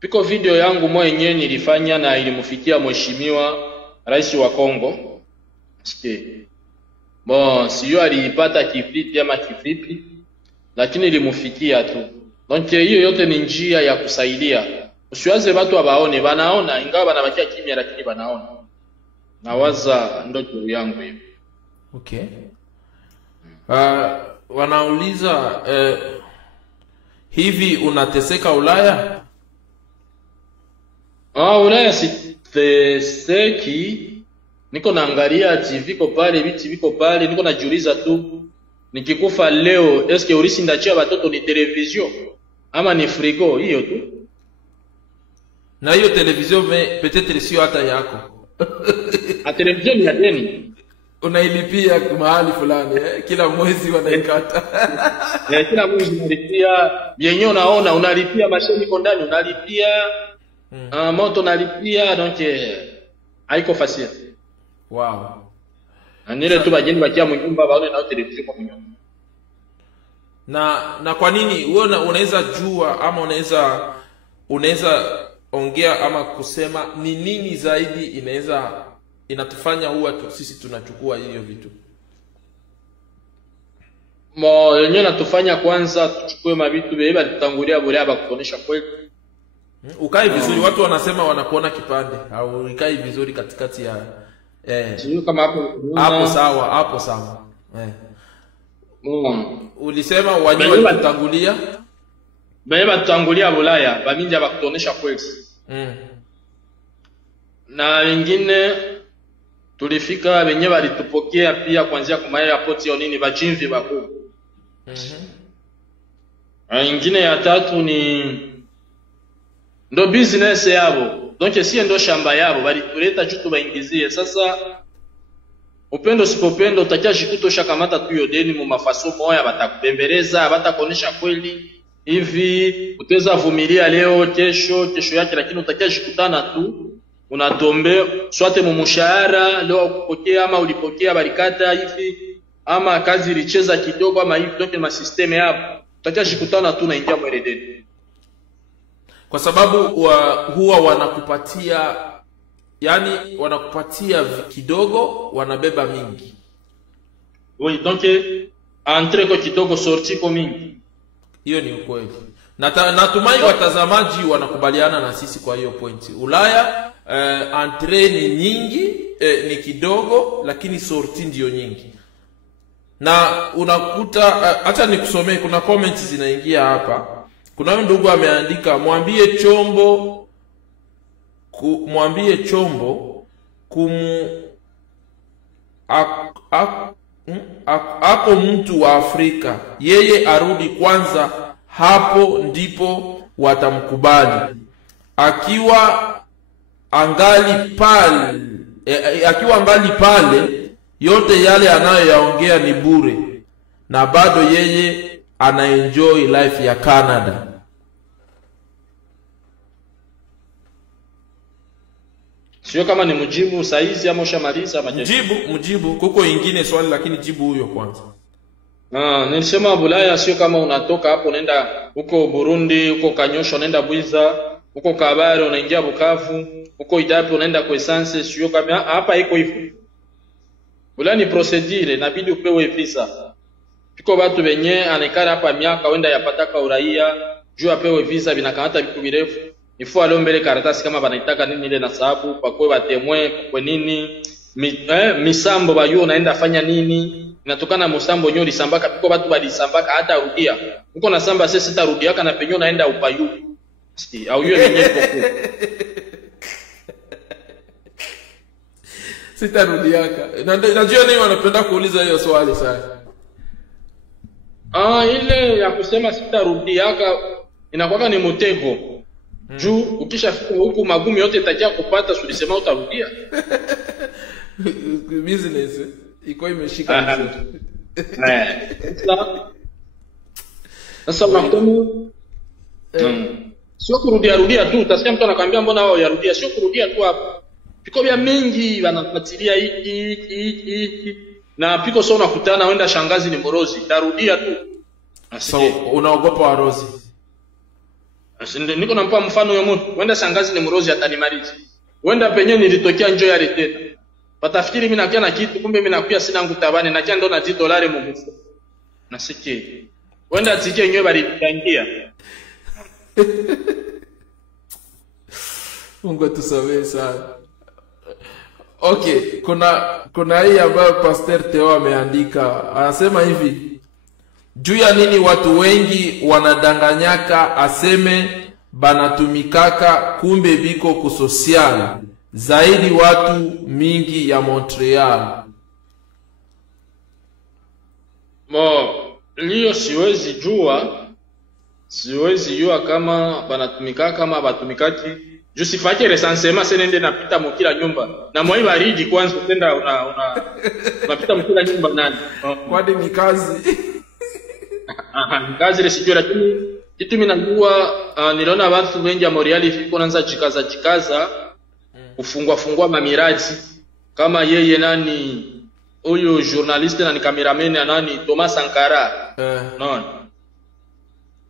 piko video yangu mwenyewe nilifanya na ilimfikia mheshimiwa rais wa Kongo. Sio aliipata kivipi ama kivipi, lakini ilimfikia tu. Donc hiyo yote ni njia ya kusaidia. Usiwaze watu wabaone, wanaona ingawa wanabakia kimya lakini wanaona. Nawaza ndoto yangu hiyo. Okay. Wanauliza hivi unateseka Ulaya? Ulaya siteseki. Niko naangalia TV viko pale, viti viko pale, niko najiuliza tu nikikufa leo eske urisi ndachia watoto ni television ama ni frigo hiyo tu. Na hiyo television peut-être sio hata yako. A television ni deni. Unailipia mahali fulani kila mwezi wanaikata. Kila mwezi unalipia, yenyewe unaona unalipia mashini kondani unalipia, moto unalipia, donc haiko facile. Wow. Anile tu bajeni bakia mnyumba baone na television kwa mnyumba. Na kwa nini wewe unaweza jua ama unaweza ongea ama kusema ni nini zaidi inatufanya huwa sisi tunachukua hiyo vitu? Yenyewe natufanya kwanza tuchukue mavitu beba tutangulia bure hapa kuonesha kweli. Ukai vizuri, watu wanasema wanakuona kipande au ukai vizuri katikati ya sio kama hapo sawa. Ulisema wanyo tutangulia beba tutangulia Ulaya baminja bakutonesha kweli. Na wengine tulifika wenyewe walitupokea pia kuanzia kwa airport ya nini bachimvi bakubwa. Ingine ya tatu ni ndo business yabo. Donc si ndo shamba yabo walituleta juu tubaingizie. Sasa upendo sipopendo utakia shikutosha kamata tu yo deni mu mafaso moya batakubembeleza, batakonesha kweli. Hivi utaweza vumilia leo kesho yake lakini utakia shikutana tu unatombe swate mu mshahara leo kupokea ama ulipokea barikata hivi ama kazi ilicheza kidogo ama hivi, donc ma system hapo utakia shikutana tu na ingia mweredeni. Kwa sababu huwa wanakupatia, yani wanakupatia kidogo wanabeba mingi. Oui, donc entre kwa kidogo sorti kwa mingi. Hiyo ni ukweli. Natumai watazamaji wanakubaliana na sisi kwa hiyo pointi. Ulaya entre ni nyingi, ni kidogo lakini sorti ndio nyingi. Na unakuta acha nikusomee, kuna comments zinaingia hapa. Kuna ndugu ameandika mwambie chombo ako mtu wa Afrika, yeye arudi kwanza, hapo ndipo watamkubali. Akiwa angali pale yote yale anayoyaongea ni bure na bado yeye anaenjoy life ya Canada. Sio kama ni mjibu saizi ama ushamaliza majibu. Mjibu kuko ingine swali lakini jibu huyo kwanza. Nilisema Bulaya sio kama unatoka hapo unaenda huko Burundi, huko Kanyosha unaenda Bwiza, huko Kabare unaingia Bukavu, huko Idapi unaenda kwa Essence, sio kama hapa iko hivyo. Bulaya ni procedure, inabidi upewe visa. Piko watu wenye anekara hapa miaka wenda yapataka uraia, juu apewe visa vinakamata vitu virefu. Ifo alombele karatasi kama banaitaka nini ile na sababu pakwe batemwe kwa nini misambo bayo unaenda fanya nini, inatokana musambo nyori sambaka piko watu balisambaka hata rudia uko na samba sasa sitarudiaka na penyo naenda upayu au hiyo ni nyepo sitarudiaka. Najua nini wanapenda kuuliza hiyo swali sana. Ile ya kusema sitarudiaka inakuwa ni mtego. Juu ukishafika huku magumi yote itajia kupata, sulisema utarudia. Business iko imeshika vizuri. Sasa unakuta sio kurudia tu, utasikia mtu anakuambia mbona wao yarudia, sio kurudia tu hapo. Piko vya mingi wanafuatilia hiki na piko sio unakutana wenda shangazi ni morozi, tarudia tu. So unaogopa warozi? Niko nampa mfano ya mtu, wenda shangazi ni mrozi atanimaliza. Wenda penye nilitokea njoo ya retena. Patafikiri mimi nakia na kitu kumbe mimi nakuya sina ngutabani nakia ndo na $10 mumufu. Nasikie. Wenda tike nyewe bali tangia. Mungu atusamehe sana. Okay, kuna hii ambayo Pastor Theo ameandika. Anasema hivi: juu ya nini watu wengi wanadanganyaka aseme banatumikaka kumbe biko kusocial zaidi watu mingi ya Montreal? Liyo siwezi jua kama banatumikaka kama batumikaki. Jusifake resansema senende napita mukila nyumba. Na mwai baridi kwanza utenda unapita mukila nyumba nani? Kwani ni kazi? Ni kazi ile sijui, lakini kitu mimi najua niliona watu wengi ya Montreal ifiko naanza jikaza kufungua mamiraji kama yeye nani huyo journalist na ni cameraman nani Thomas Sankara. No.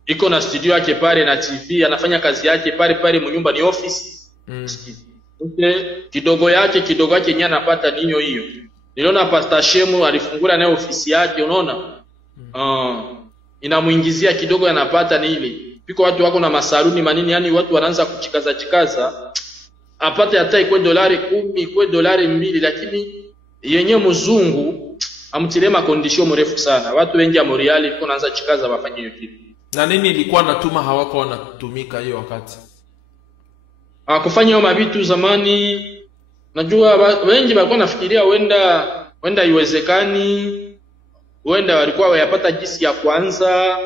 Iko na studio yake pale na TV, anafanya kazi yake pale mnyumba ni office. Okay. Kidogo yake nyanya anapata ninyo hiyo. Niliona Pastor Shemu alifungula naye ofisi yake, unaona? Inamuingizia kidogo anapata ni ile. Piko watu wako na masaluni manini, yani watu wanaanza kuchikaza. Apate hata iko $10, iko $2, lakini yenye mzungu amtilema condition mrefu sana. Watu wengi ya Montreal iko naanza chikaza wafanye hiyo kitu. Na nini ilikuwa natuma hawako wanatumika hiyo wakati? Kufanya hiyo mabitu zamani, najua wengi walikuwa nafikiria wenda iwezekani, wenda walikuwa wayapata jinsi ya kwanza,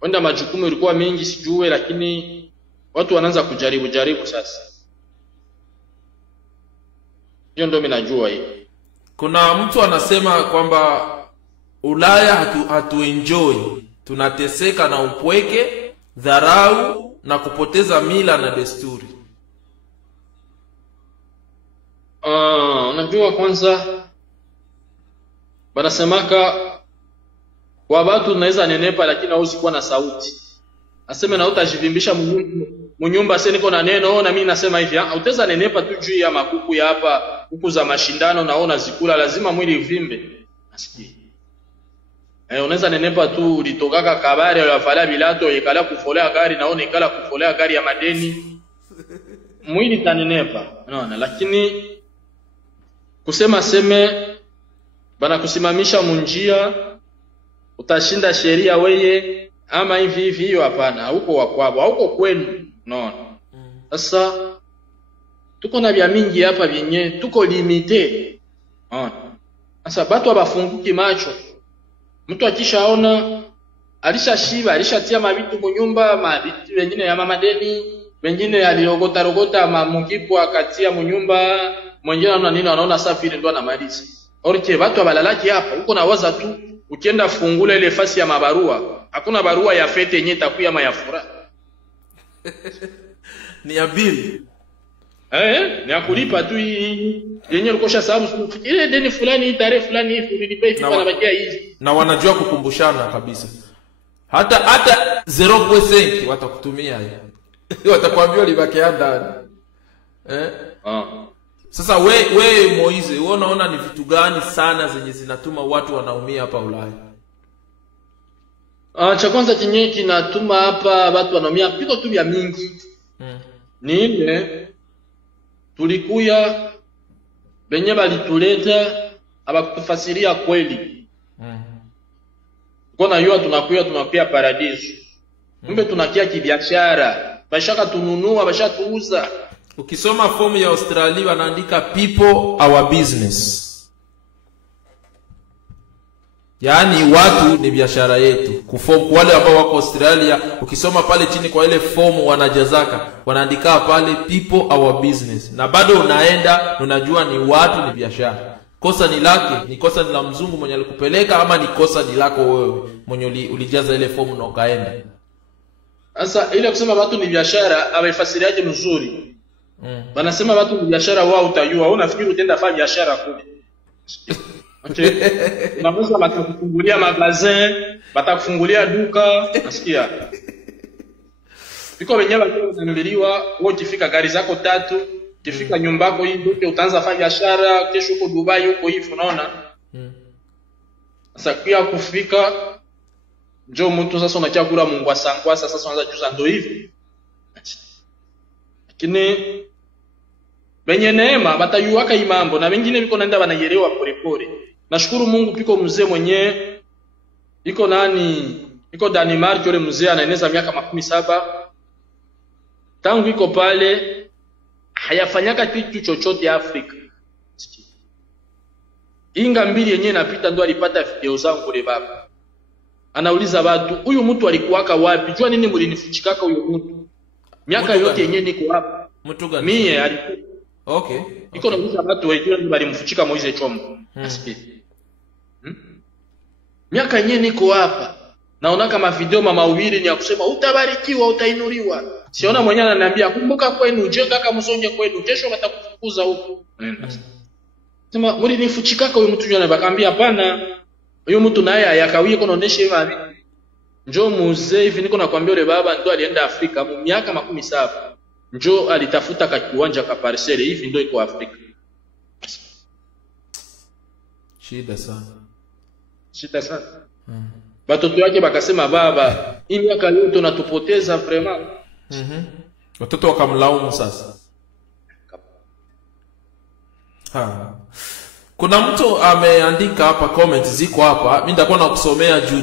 wenda majukumu yalikuwa mengi sijue, lakini watu wanaanza kujaribu sasa. Hiyo ndio mimi najua hiyo. Kuna mtu anasema kwamba Ulaya hatu enjoy, tunateseka na upweke, dharau na kupoteza mila na desturi. Unajua kwanza banasemaka kwa watu unaweza nenepa lakini hauzi kuwa na sauti. Aseme na utajivimbisha mnyumba sasa niko na neno na mimi nasema hivi, utaweza nenepa tu juu ya makuku ya hapa, kuku za mashindano naona zikula, lazima mwili uvimbe. Nasikia. Unaweza nenepa tu ulitokaka kabare ulafala bilato ikala kufolea gari naona ikala kufolea gari ya madeni. Mwili tanenepa. Unaona, lakini kusema seme bana kusimamisha munjia utashinda sheria weye ama hivi hiyo hapana, huko wakwabo, huko kwenu. Unaona? Sasa tuko na vya mingi hapa vyenye tuko limite. Unaona? Sasa batu abafunguki macho. Mtu akishaona alishashiba, alishatia mabitu munyumba, mabitu wengine ya mamadeni, wengine aliogota mamukipu akatia munyumba, mwingine anaona nini anaona safiri ndo anamaliza. Orike watu wabalalaki hapa, uko na waza tu ukienda fungula ile fasi ya mabarua, hakuna barua ya fete yenye itakuya ama ya furaha. Ni ya bili. Ni akulipa tu yenye ukosha sababu ile deni fulani tarehe fulani hivi ulilipa hivi na bakia hivi. Na wanajua kukumbushana kabisa. Hata 0% watakutumia hiyo. Watakwambia libakia ndani. Sasa we Moize, wewe unaona ni vitu gani sana zenye zinatuma watu wanaumia hapa Ulaya? Cha kwanza chenye kinatuma hapa watu wanaumia piko tu vya mingi. Ni ile tulikuya benye balituleta abakutufasiria kweli. Kuna yua tunakuya paradiso. Kumbe tunakia kibiashara. Bashaka tununua, bashatuuza. Ukisoma fomu ya Australia wanaandika people our business. Yaani watu ni biashara yetu. Kufomu wale ambao wako Australia, ukisoma pale chini kwa ile fomu wanajazaka, wanaandika pale people our business. Na bado unaenda unajua ni watu ni biashara. Kosa ni lake, ni kosa ni la mzungu mwenye alikupeleka ama ni kosa ni lako wewe mwenye ulijaza ile fomu na ukaenda. Sasa ile kusema watu ni biashara abaifasiriaje mzuri? Wanasema watu ni biashara wao utajua, unafikiri utaenda fanya biashara kule. Okay. Unaweza batakufungulia magazin, batakufungulia duka, nasikia. Biko wenyewe wanaambiliwa wewe ukifika gari zako 3, ukifika nyumbako hii ndio utaanza fanya biashara, kesho uko Dubai huko hivi unaona. Sasa pia kufika njoo mtu sasa unakia kula Mungu asangwa sasa unaanza juza ndio hivi. Lakini benye neema batayuwaka imambo na wengine biko naenda banayelewa polepole. Nashukuru Mungu piko mzee mwenye iko nani iko Denmark, yule mzee anaeneza miaka 17. Tangu iko pale hayafanyaka kitu chochote Afrika. Inga mbili yenyewe napita ndo alipata video zangu le baba. Anauliza watu, huyu mtu alikuwaka wapi? Jua nini mlinifuchikaka huyu mtu? Miaka yote yenyewe niko hapa. Mtu gani? Mie alikuwa. Okay. Iko nauliza watu wengine walimfuchika Moise Chombo. Miaka yenyewe niko hapa. Naona kama video mama uwili ni ya kusema utabarikiwa, utainuliwa. Siona mwenyewe ananiambia kumbuka kwenu, je kaka msonge kwenu, kesho watakufukuza huko. Sema mlinifuchikaka huyu mtu jana, bakambia hapana. Huyu mtu naye ayakawie kunaonesha hivi hivi. Njoo mzee hivi niko nakwambia yule baba ndo alienda Afrika miaka 17. Njoo alitafuta ka kiwanja ka parcelle hivi ndo iko Afrika. Shida sana. Shida sana. Watoto wake bakasema baba, hii miaka yote tunatupoteza vraiment. Watoto wakamlaumu sasa. Kuna mtu ameandika hapa, comment ziko hapa. Mimi nitakuwa nakusomea juu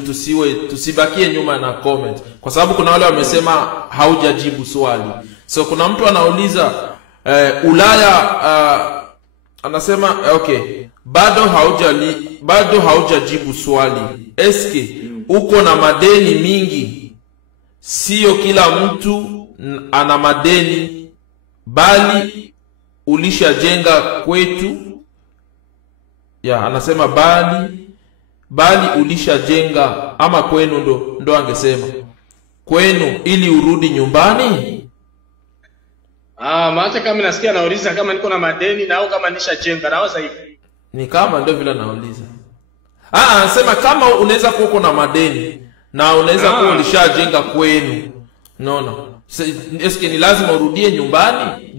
tusibakie nyuma na comment. Kwa sababu kuna wale wamesema haujajibu swali. So kuna mtu anauliza Ulaya anasema okay, bado haujajibu swali. Eske uko na madeni mingi? Sio kila mtu ana madeni, bali ulishajenga kwetu. Anasema bali ulishajenga ama kwenu ndo angesema. Kwenu ili urudi nyumbani? Maana kama nasikia nauliza kama niko na madeni na au kama nishajenga nawaza hivi. Ni kama ndio vile nauliza. Anasema kama unaweza kuwa uko na madeni na unaweza kuwa ulishajenga kwenu. No. Eske ni lazima urudie nyumbani?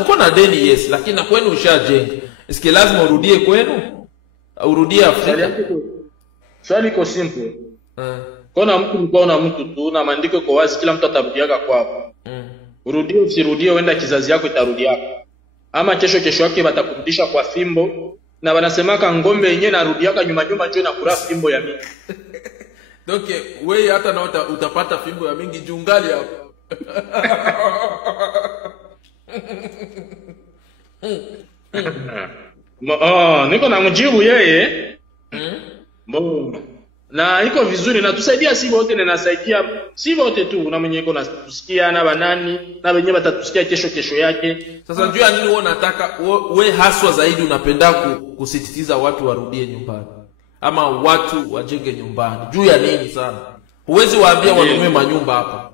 Uko na deni yes, lakini na kwenu ushajenga. Eske lazima urudie kwenu? Urudie Afrika? Swali iko simple. Kuna mtu mkona mtu tu na maandiko iko wazi, kila mtu atarudiaga kwao. Urudie usirudie, wenda kizazi yako itarudiaka. Ama kesho yake watakurudisha kwa fimbo, na wanasemaka ngombe yenyewe narudiaka nyuma njoo na kula fimbo ya mingi. Donc wewe hata na utapata fimbo ya mingi jungali hapo. Niko na mjibu yeye. Na iko vizuri na tusaidia si wote, na nasaidia si wote tu, na mwenye iko na tusikia na banani na wenyewe watatusikia kesho yake. Sasa njoo nini wewe unataka wewe haswa zaidi unapenda kusisitiza watu warudie nyumbani ama watu wajenge nyumbani? Juu ya nini sana? Huwezi waambia wanunue manyumba hapa.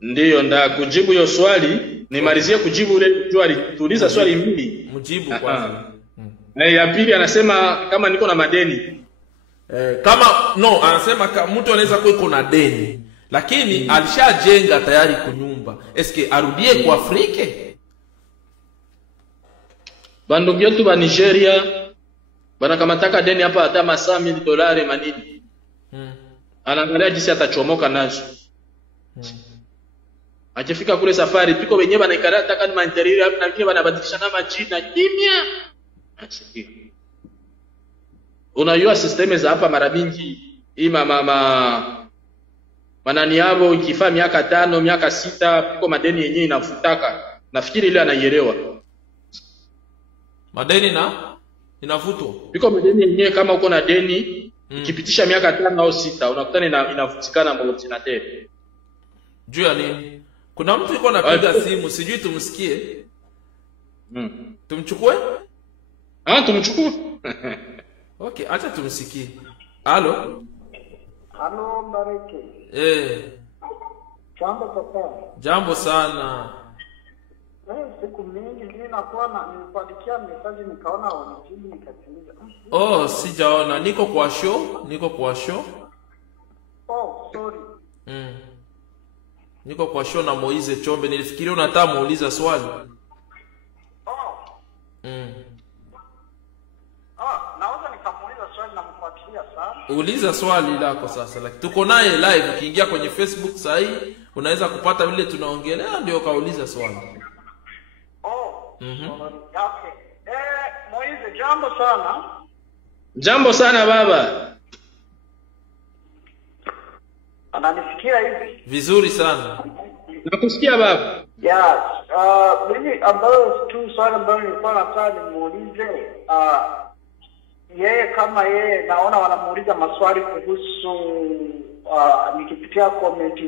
Ndiyo nda kujibu hiyo swali, nimalizie kujibu ile swali. Tuuliza swali mbili. Mjibu kwanza. Ya pili anasema kama niko na madeni. Anasema mtu anaweza kuwa iko na deni lakini alishajenga tayari kunyumba. Eske arudie kwa Afrika? Bandugu yetu ba Nigeria bana kama taka deni hapa hata $100,000 manini. Anaangalia jinsi atachomoka nazo. Akifika kule safari piko wenyewe banaikara taka ni interior hapo na wengine banabadilisha na majina kimya. Unajua system za hapa mara mingi hii manani yao ikifaa miaka 5 miaka 6 piko madeni yenyewe inafutaka. Nafikiri ile anaielewa. Madeni na inafutwa. Piko madeni yenyewe kama uko na deni ikipitisha miaka 5 au 6 unakutana inafutikana na ordinateur. Juu ya nini? Kuna mtu yuko anapiga simu, sijui tumsikie. Tumchukue? Tumchukue. Okay, acha tumsikie. Halo? Halo Bareke. Jambo papa. Jambo sana. Siku mingi nilikuandikia message nikaona wanijibu nikatimiza. Sijaona. Niko kwa show. Sorry. Niko kwa show na Moise Chombe. Nilifikiria unataka muuliza swali. Naweza nikamuuliza swali na mfuatilia sana. Uliza swali lako sasa. Like, tuko naye live, ukiingia kwenye Facebook sasa hii unaweza kupata vile tunaongelea, ndio kauliza swali. Okay. Moize, jambo sana. Jambo sana baba. Ananisikia hivi? Vizuri sana. Nakusikia baba. Yes. Mimi ambayo tu swali ambayo nilikuwa nataka nimuulize, yeye kama yeye naona wanamuuliza maswali kuhusu nikipitia comment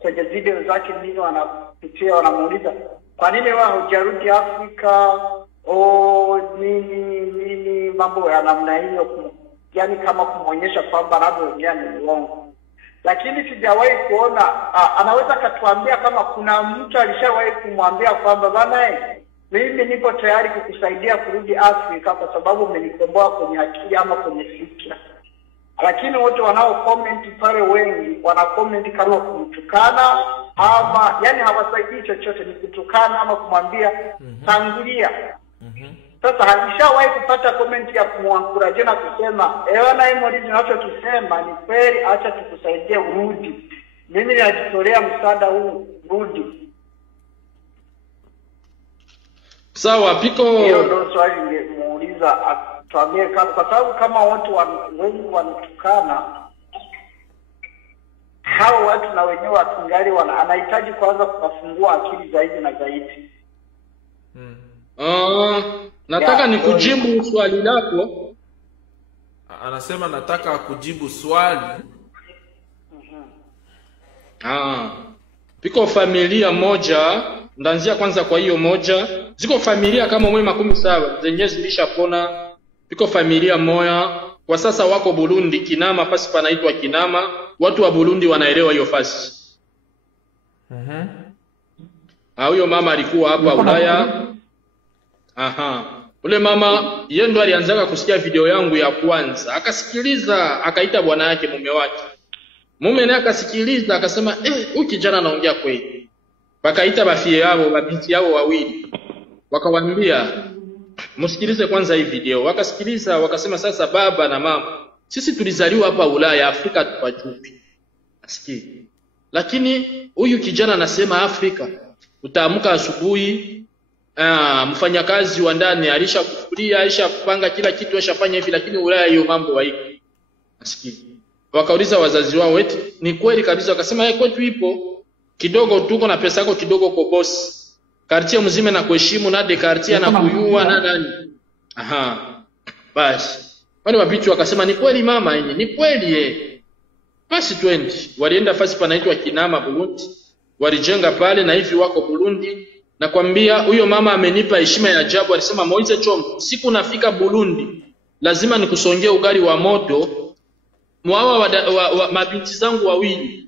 kwenye video zake nini wanapitia wanamuuliza kwa nini wewe hujarudi Afrika nini mambo ya namna hiyo, yani kama kumuonyesha kwamba anavyoongea ni uongo. Lakini sijawahi kuona anaweza katuambia kama kuna mtu alishawahi kumwambia kwamba bana mimi nipo tayari kukusaidia kurudi Afrika kwa sababu umenikomboa kwenye akili ama kwenye fikra. Lakini wote wanao comment pale wengi wana comment kama kumtukana ama yani hawasaidii chochote, ni kutukana ama kumwambia tangulia. Sasa halishawahi kupata comment ya kumwankuraje na kusema na hii mwalimu tunachokisema ni kweli, acha tukusaidie urudi. Mimi ninajitolea msaada huu, rudi. Sawa, Piko. Hiyo ndio swali ningemuuliza atuambie kwa sababu kama watu wengi wanatukana hao watu na wenyewe wakingali anahitaji kwanza kuwafungua akili zaidi na zaidi. Nataka nikujibu swali lako. Anasema nataka kujibu swali. Piko familia moja, ndaanzia kwanza kwa hiyo moja. Ziko familia kama mwe 17 zenye zilishapona. Piko familia moja kwa sasa wako Burundi, Kinama, pasi panaitwa Kinama. Watu wa Burundi wanaelewa hiyo fasi. Huyo mama alikuwa hapa Ulaya. Ule mama yeye ndo alianza kusikia video yangu ya kwanza, akasikiliza, akaita bwana yake mume wake. Mume naye akasikiliza, akasema huyu kijana anaongea kweli. Wakaita bafie yao, babiti yao wawili. Wakawaambia msikilize kwanza hii video. Wakasikiliza, wakasema sasa baba na mama, sisi tulizaliwa hapa Ulaya, Afrika tupajui. Asikie. Lakini huyu kijana anasema Afrika utaamka asubuhi, mfanyakazi wa ndani alishakufuria, alishapanga kila kitu, alishafanya hivi, lakini Ulaya hiyo mambo haiko. Asikie. Wakauliza wazazi wao, eti ni kweli kabisa? Wakasema kwetu ipo kidogo, tuko na pesa yako kidogo kwa boss. Quartier mzima na kuheshimu na de quartier na kuyua na nani. Basi. Wale wabitu wakasema ni kweli mama, ni kweli Basi 20 walienda fasi panaitwa Kinama Burundi. Walijenga pale na hivi wako Burundi. Nakwambia huyo mama amenipa heshima ya ajabu. Alisema Moize Chombo, siku nafika Burundi lazima nikusongee ugali wa moto. Mwawa mabinti zangu wawili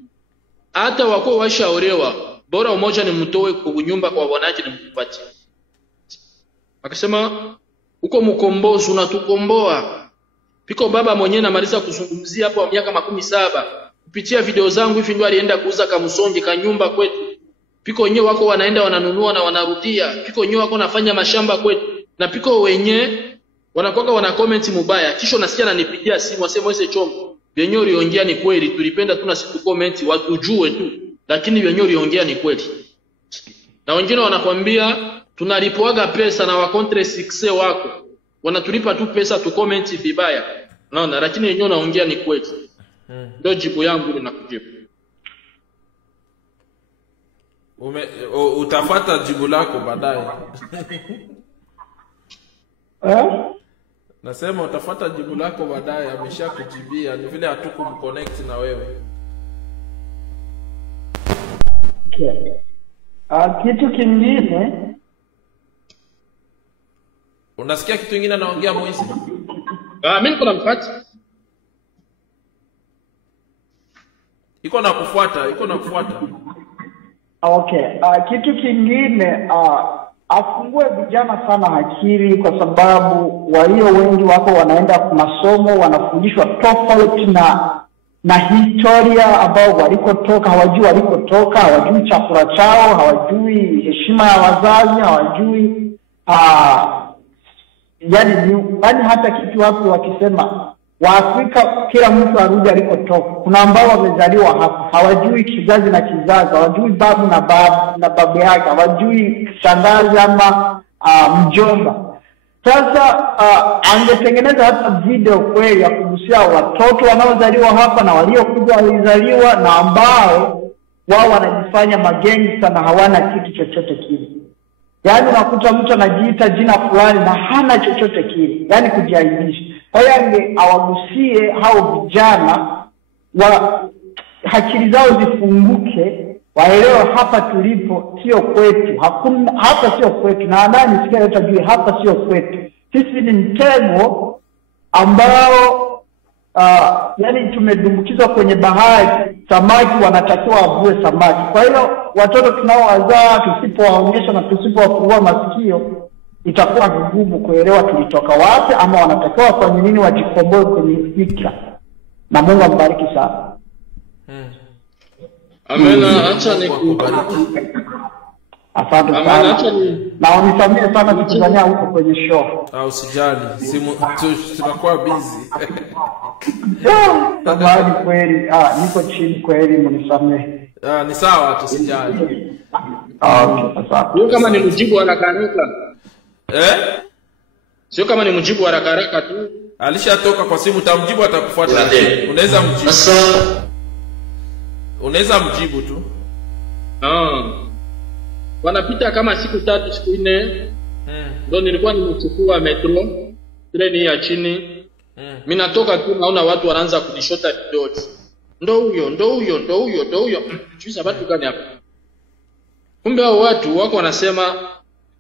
hata wako washaolewa, bora umoja nimtoe kwa nyumba kwa bwanake nimkupatie. Akasema uko mkombozi unatukomboa. Piko baba mwenyewe namaliza kuzungumzia hapo miaka 17. Kupitia video zangu hivi ndio alienda kuuza kamsonge ka nyumba kwetu. Piko wenyewe wako wanaenda wananunua na wanarudia. Piko wenyewe wako nafanya mashamba kwetu. Na piko wenyewe wanakuwa wana comment mubaya. Kisha nasikia ananipigia simu asema Moize Chombo, yenyewe uliongea ni kweli, tulipenda tu na siku comment watujue tu. Lakini yenyewe uliongea ni kweli. Na wengine wanakuambia tunalipoaga pesa na wa contre success wako. Wanatulipa tu pesa tu comment vibaya. Naona lakini yenyewe unaongea ni kweli. Ndio jibu yangu ile nakujibu. Utafuata jibu lako baadaye. Nasema utafuata jibu lako baadaye, ameshakujibia, ni vile hatukumconnect na wewe. Kitu kingine unasikia kitu kingine anaongea Moize? Mimi niko namfuata. Iko na kufuata. Okay. Kitu kingine afungue vijana sana akili, kwa sababu walio wengi wako wanaenda kwa masomo wanafundishwa tofauti na historia ambao walikotoka, hawajui chakula chao, hawajui heshima ya wazazi, hawajui yani hata kitu hapo wakisema Waafrika kila mtu arudi alikotoka. Kuna ambao wamezaliwa hapa, hawajui kizazi na kizazi, hawajui babu na babu yake, hawajui shangazi ama mjomba. Sasa angetengeneza hata video kweli ya kugusia watoto wanaozaliwa hapa na waliokuja walizaliwa na ambao wao wanajifanya magangster na hawana kitu chochote kile. Yaani unakuta mtu anajiita jina fulani na hana chochote kile, yaani kujiaibisha. Kwa hiyo awagusie hao vijana akili zao zifunguke, waelewe hapa tulipo sio kwetu. Hapa sio kwetu, na ndani sikia yote juu hapa sio kwetu. Sisi ni mtego ambao yani tumedumbukizwa kwenye bahari. Samaki wanatakiwa wavue samaki. Kwa hiyo watoto tunaowazaa tusipowaonyesha na tusipowafungua masikio, itakuwa vigumu kuelewa tulitoka wapi ama wanatakiwa wafanye nini wajikomboe kwenye fikra. Na Mungu ambariki sana. Amena. Acha asante sana. Na unisamie sana tukifanya huko kwenye show. Usijali, tunakuwa busy. Tabari kweli, niko chini kweli, mnisamee. Ni sawa, tusijali. Okay, asante. Sio kama ni mjibu haraka haraka. Sio kama ni mjibu haraka haraka tu. Alishatoka kwa simu, utamjibu atakufuata. Unaweza mjibu. Unaweza mjibu tu. Wanapita kama siku 3 siku 4. Ndio nilikuwa nimechukua metro, treni ya chini. Mimi natoka tu naona watu wanaanza kunishota vidole. Ndio huyo. Chuisa watu gani hapa? Kumbe hao watu wako wanasema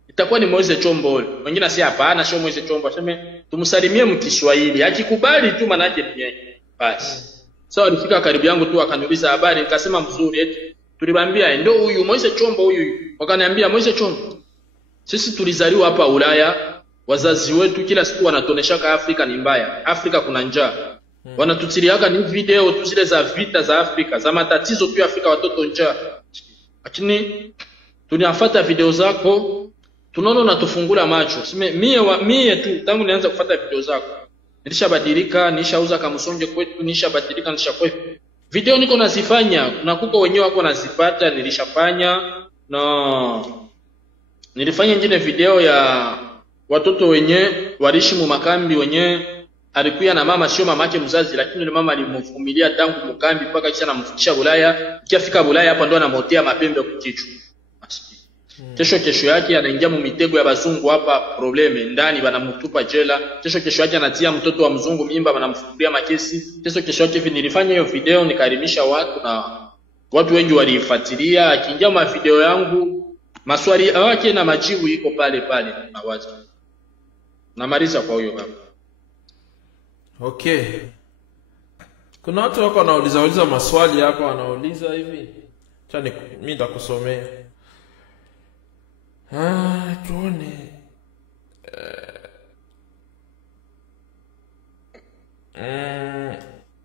itakuwa ni Moise Chombo. Wengine si hapana, sio Moise Chombo. Aseme tumsalimie mkiswahili. Akikubali tu maana yake ni yeye. Basi. Sasa alifika karibu yangu tu akaniuliza habari, nikasema mzuri eti. Tulimwambia ndio huyu Moise Chombo huyu. Wakaniambia Moise Chombo. Sisi tulizaliwa hapa Ulaya, wazazi wetu kila siku wanatuoneshaka Afrika ni mbaya. Afrika kuna njaa. Wanatutiliaka ni video tu zile za vita za Afrika, za matatizo tu Afrika, watoto njaa. Lakini tunafuata video zako, tunaona unatufungula macho. Sime mie tu tangu nianza kufuata video zako. Nilishabadilika, nishauza Kamusonge kwetu, nishabadilika nishakwetu. Video niko nazifanya, kuna kuko wenyewe wako nazipata, nilishafanya. Na nilifanya nyingine video ya watoto wenye waliishi mu makambi, wenye alikuwa na mama sio mamake mzazi, lakini yule mama alimvumilia tangu mkambi mpaka kisha anamfikisha Ulaya. Ikifika Ulaya hapa ndo anamotea mapembe kukichwa. Kesho yake anaingia mu mitego ya bazungu hapa, probleme ndani banamtupa jela. Kesho yake anatia mtoto wa mzungu mimba, banamfukulia makesi. Kesho yake hivi nilifanya hiyo video nikarimisha watu na watu wengi walifuatilia. Akiingia ma video yangu maswali yake na majibu iko pale na wacha. Namaliza kwa huyo baba. Okay. Kuna watu wako wanauliza maswali hapa, wanauliza hivi. Acha mimi nitakusomea. Tuone.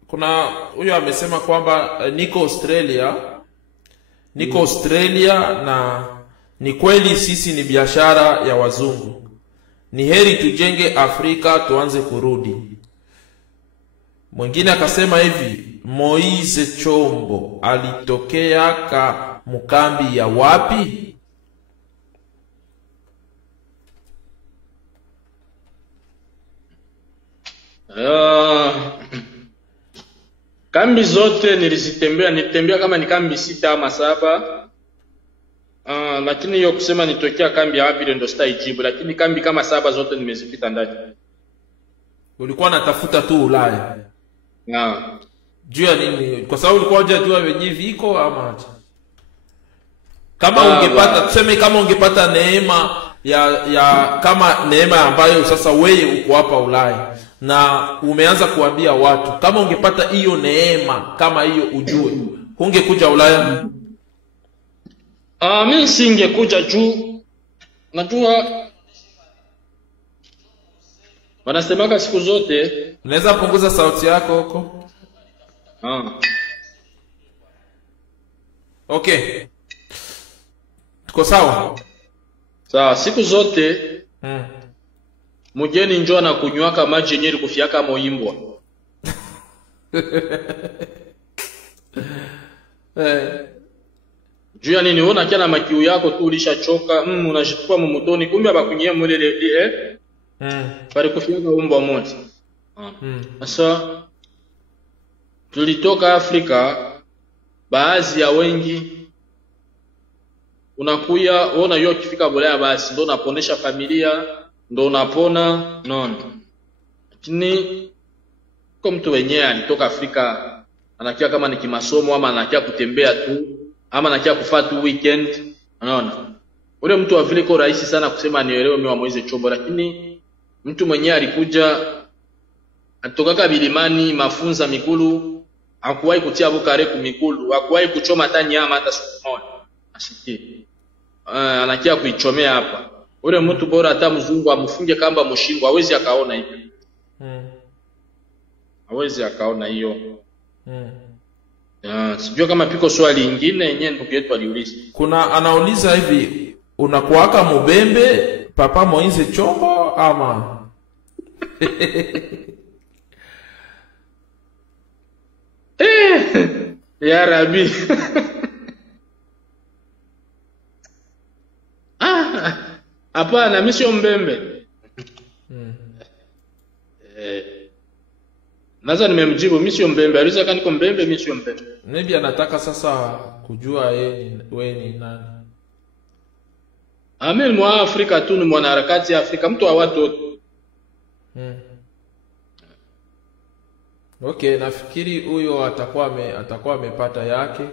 Kuna huyo amesema kwamba niko Australia na ni kweli sisi ni biashara ya wazungu. Ni heri tujenge Afrika tuanze kurudi. Mwingine akasema hivi, Moise Chombo alitokea mkambi ya wapi? Kambi zote nilitembea kama ni kambi 6 ama 7. Lakini hiyo kusema nitokea kambi ya wapi ndio sitaijibu, lakini kambi kama 7 zote nimezipita ndani. Ulikuwa unatafuta tu Ulaya. Juu ya nini? Kwa sababu ulikuwa hujajua wenyewe viko ama acha. Kama ungepata tuseme kama ungepata neema ya kama neema ambayo sasa wewe uko hapa Ulaya na umeanza kuambia watu, kama ungepata hiyo neema kama hiyo ujue, ungekuja Ulaya? Mimi singekuja juu najua wanasemaka siku zote. Unaweza punguza sauti yako huko? Okay. Tuko sawa? Sawa, siku zote mugeni njoo na kunywaka maji yenyewe kufiaka moimbwa. Juu ya nini unakia na makiu yako tu ulishachoka, unashikwa mumutoni kumbe abakunyia mulele bali kufianga umbwa moja. Sasa tulitoka Afrika, baadhi ya wengi unakuya ona yo kifika Bulaya basi ndo unaponesha familia, ndo unapona nono. Lakini kwa mtu wenyewe alitoka Afrika anakia kama ni kimasomo ama anakia kutembea tu ama anakia kufanya tu weekend, unaona. Ule mtu wa vile kwa rahisi sana kusema nielewe mimi wa Moise Chombo, lakini mtu mwenyewe alikuja atoka bilimani mafunza Mikulu, hakuwahi kutia bukare ku Mikulu, hakuwahi kuchoma hata nyama hata siku moja. Asikie. Anakia kuichomea hapa. Ule mtu bora hata mzungu amfunge kamba mshingo hawezi akaona hiyo. Hawezi akaona hiyo. Sijua kama piko swali lingine yenyewe ndugu yetu aliuliza. Kuna anauliza hivi, unakuaka Mubembe Papa Moise Chombo ama? Ya Rabbi. Hapana, mimi sio Mbembe. Naza nimemjibu mimi sio Mbembe. Aliza kani kwa Mbembe, mimi sio Mbembe. Maybe anataka sasa kujua wewe ni nani. Mimi mwa Afrika tu, ni mwanaharakati Afrika, mtu wa watu wote. Okay, nafikiri huyo atakuwa amepata yake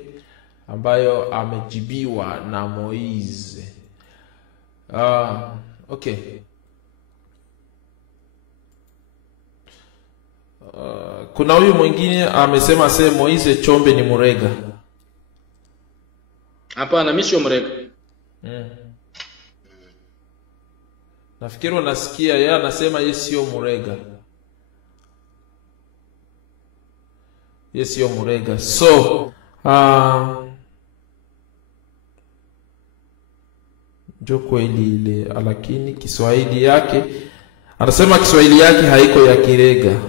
ambayo amejibiwa na Moise. Okay. Kuna huyu mwingine amesema Moise Chombe ni Murega. Hapana, mimi sio Murega. Nafikiri unasikia yeye anasema yeye sio Murega. Yeye sio Murega. So, joko ile lakini Kiswahili yake anasema Kiswahili yake haiko ya Kirega.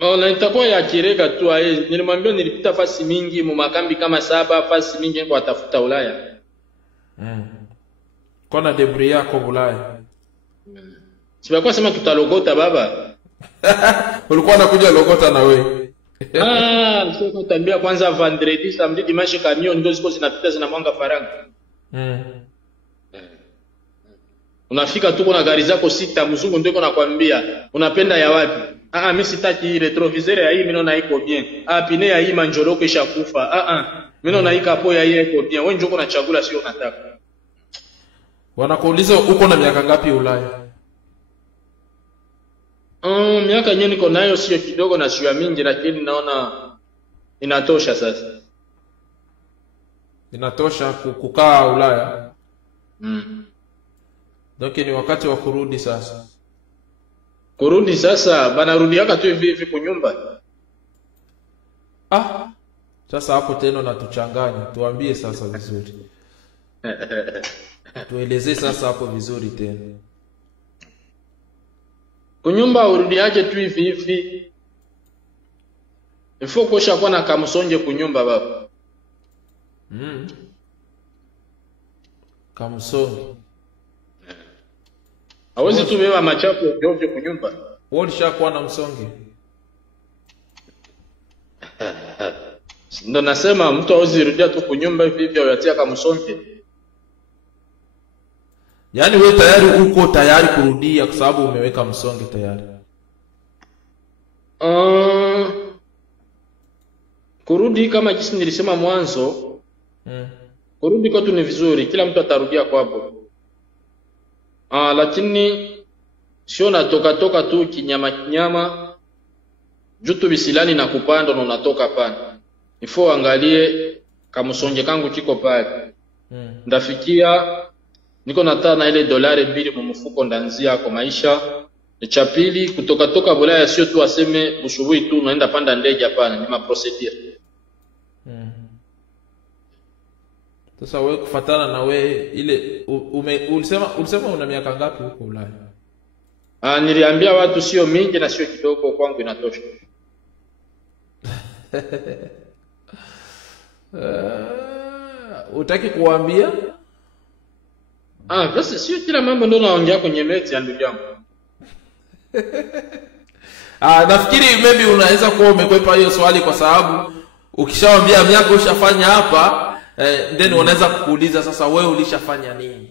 Na itakuwa ya Kirega tu. Nilimwambia nilipita fasi mingi mu makambi kama 7 fasi mingi kwa tafuta Ulaya. Kona debris yako Ulaya. Sibakuwa sema tutalogota baba. Ulikuwa unakuja logota na wewe. Sio kutambia kwanza vendredi, samedi, dimanche camion ndio ziko zinapita zinamwanga faranga. Unafika tu kuna gari zako 6, mzungu ndio anakuambia unapenda ya wapi? Mimi sitaki retroviseur ya hii, mimi naona iko bien. Pine ya hii manjoroko ishakufa. Mimi naona hii kapo ya hii iko bien. Wewe njoo unachagula sio unataka. Wanakuuliza uko na miaka ngapi Ulaya? Miaka yenyewe niko nayo sio kidogo na sio mingi, lakini naona inatosha sasa. Inatosha kukaa Ulaya. Donc ni wakati wa kurudi sasa. Kurudi sasa, banarudi yaka tu hivi kunyumba. Sasa hapo tena natuchanganya. Tuambie sasa vizuri. Tueleze sasa hapo vizuri tena. Kunyumba urudi yake tu hivi. Ifo kosha kwa na kamsonge kunyumba baba. Kamsonge. Hawezi tu beba machafu ovyo kunyumba. Wewe ulishakuwa na msonge? Ndio nasema mtu hawezi rudia tu kunyumba hivi ayatia kamsonge. Yaani wewe tayari uko tayari kurudia kwa sababu umeweka msonge tayari. Kurudi kama jinsi nilisema mwanzo. Kurudi kwetu ni vizuri, kila mtu atarudia kwapo. Lakini sio natoka tu kinyama jutu bisilani na kupanda na unatoka pana. Ifo angalie kamsonge kangu kiko pale. Ndafikia niko nataka na ile $2 mu mfuko ndanzia kwa maisha. Cha pili kutoka Bulaya sio tu aseme ushuhui tu unaenda panda ndege, hapana, ni procedure. Sasa wewe kufatana na wewe ile ulisema una miaka ngapi huko Ulaya? Niliambia watu sio mingi na sio kidogo, kwangu inatosha. Utaki kuambia? Basi sio kila mambo ndo naongea kwenye meti ya ndugu yangu. Nafikiri maybe unaweza kuwa umekwepa hiyo swali kwa sababu ukishawaambia miaka ushafanya hapa, then wanaweza kukuuliza sasa wewe ulishafanya nini?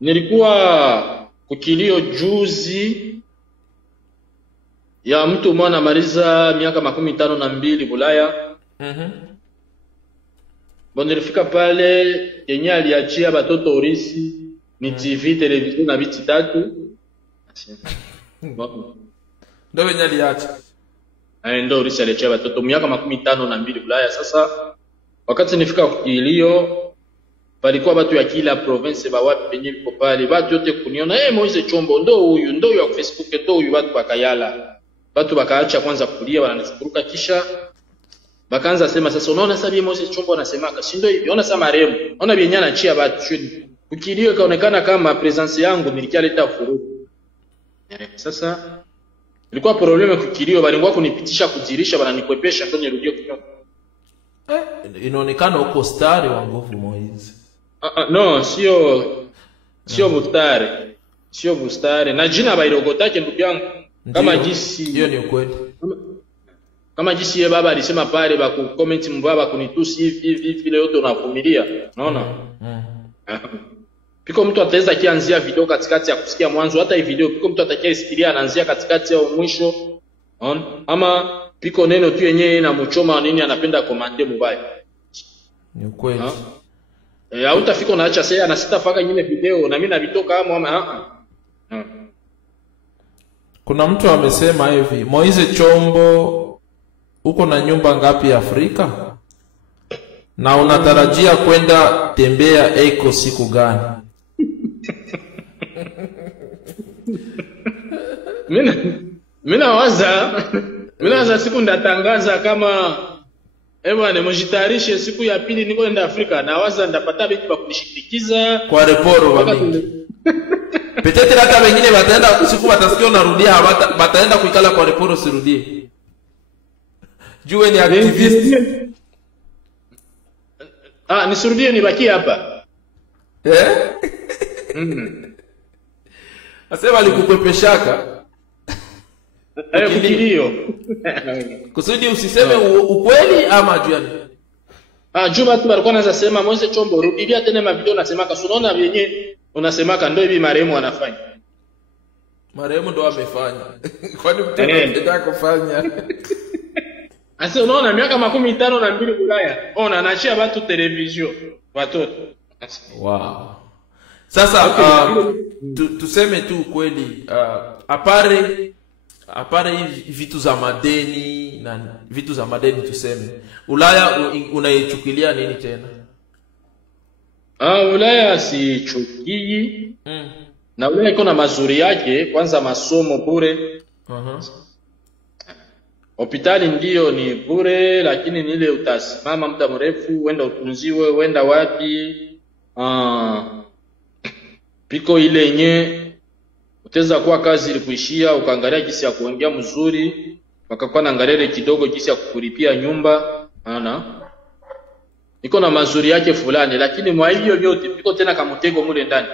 Nilikuwa kukilio juzi ya mtu mwana maliza miaka 52 Bulaya. Bon, nilifika pale yenye aliachia batoto orisi ni TV, television na biti tatu. Ndio wenye aliacha. Ndio orisi aliachia batoto miaka 52 Bulaya. Sasa wakati nifika kukilio palikuwa watu ya kila province ba wapi penye liko pale, watu yote kuniona Moise Chombo ndo huyu, ndo huyu wa Facebook, ndo huyu. Watu bakayala, watu bakaacha kwanza kulia, wananifuruka, kisha bakaanza sema sasa unaona sasa Moise Chombo anasemaka si ndio hivi, unaona sasa maremo, unaona bienyana chia watu chini kukilio, kaonekana kama presence yangu nilikialeta furuku. Sasa ilikuwa probleme kukilio, balingwa kunipitisha kujirisha, bananikwepesha ndio nirudie kunyoka. Inaonekana uko stari wa nguvu Moise. No, sio mustari. Sio mustari. Na jina bairogotake ndugu yangu. Kama jinsi hiyo ni ukweli. Kama jinsi yeye baba alisema pale ba ku comment mbaba kunitusi hivi vile yote unavumilia. Unaona? Piko mtu ataweza kianzia video katikati ya kusikia mwanzo, hata hii video piko mtu atakayeisikilia anaanzia katikati au mwisho. Ama piko neno tu yenyewe na mchoma nini anapenda komande mbaya. Ni ukweli. Hautafika unaacha sasa na sitafaka nyingine video na mimi navitoka ama Kuna mtu amesema hivi, Moise Chombo uko na nyumba ngapi Afrika? Na unatarajia kwenda tembea Eko siku gani? Mimi nawaza siku ndatangaza kama mjitayarishe siku ya pili niko enda Afrika, nawaza ndapata vitu vya kunishindikiza kwa reporo wa mingi. Petete hata wengine wataenda siku watasikia unarudia, wataenda kuikala kwa reporo sirudie. Jue ni activist. Nisirudie nibaki hapa. Asema alikukwepeshaka. Kukilio. Kusudi usiseme ukweli ama juani. Juma tu walikuwa wanaanza sema Moise Chombo rudia tena ma video nasemaka unaona vyenye unasemaka ndio hivi marehemu anafanya. Marehemu ndo amefanya. Kwani mtu anataka kufanya? Asa unaona miaka 52 Bulaya. Ona anaachia watu television, watoto. Wow. Sasa tuseme tu kweli, apare vitu za madeni na vitu za madeni tuseme. Ulaya unaichukulia nini tena? Ulaya sichukii. Na Ulaya iko na mazuri yake, kwanza masomo bure. Hospitali ndio ni bure, lakini ni ile utasimama muda mrefu, wenda utunziwe, wenda wapi. Piko ile yenye utaweza kuwa kazi ilikuishia, ukaangalia jinsi ya kuongea mzuri, wakakuwa na ngalele kidogo jinsi ya kukulipia nyumba. Iko na mazuri yake fulani, lakini mwa hivyo vyote piko tena kama mtego mule ndani.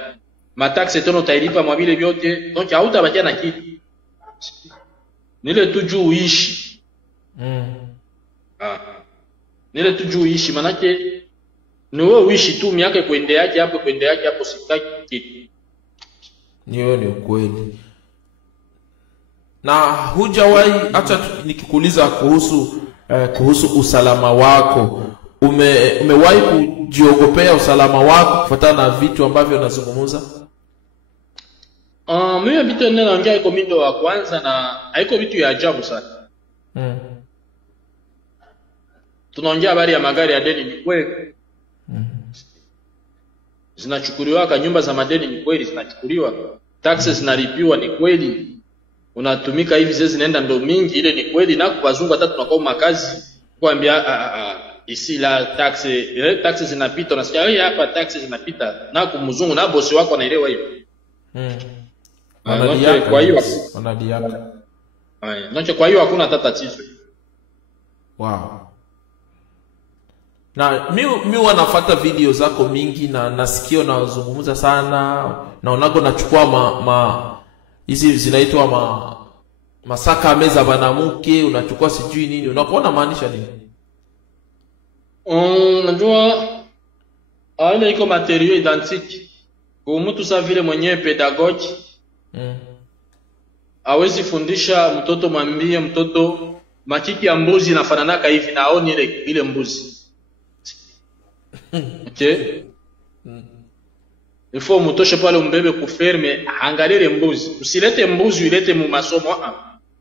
Mataksi tena utailipa mwa vile vyote, donc hautabakia na kitu. Nile tu juu uishi. Nile tu juu uishi, manake ni wewe uishi tu miaka kwende yake hapo sitaki kitu. Niyo ni ukweli. Na hujawahi hata nikikuuliza kuhusu usalama wako, umewahi kujiogopea usalama wako kufuatana na vitu ambavyo unazungumza? Mimi vitu ninaongea iko mindo wa kwanza na haiko vitu ya ajabu sana. Tunaongea habari ya magari ya deni, ni kweli. Zinachukuliwa nyumba za madeni, ni kweli zinachukuliwa. Taxes zinalipiwa, ni kweli. Unatumika hivi zezi zinaenda ndo mingi, ile ni kweli. Na kwa wazungu hata tunakuwa makazi kuambia isi la taxi zinapita, unasikia wewe hapa taxi zinapita, na kumzungu na bosi wako anaelewa hiyo. Kwa hiyo wanadiaka. Ndio kwa hiyo hakuna hata tatizo. Wow. Na mi wanafuata video zako mingi na nasikia unazungumza sana na unago nachukua hizi zinaitwa masaka meza banamuke, unachukua sijui nini, unakuona maanisha nini? Unajua ile iko material identique. Kwa mtu sa vile mwenyewe pedagogi hawezi fundisha mtoto, mwambie mtoto makiki ya mbuzi inafananaka hivi na aone ile mbuzi. Okay? Ifo mtoshe pale umbebe kuferme, angalie mbuzi. Usilete mbuzi ulete mu masomo.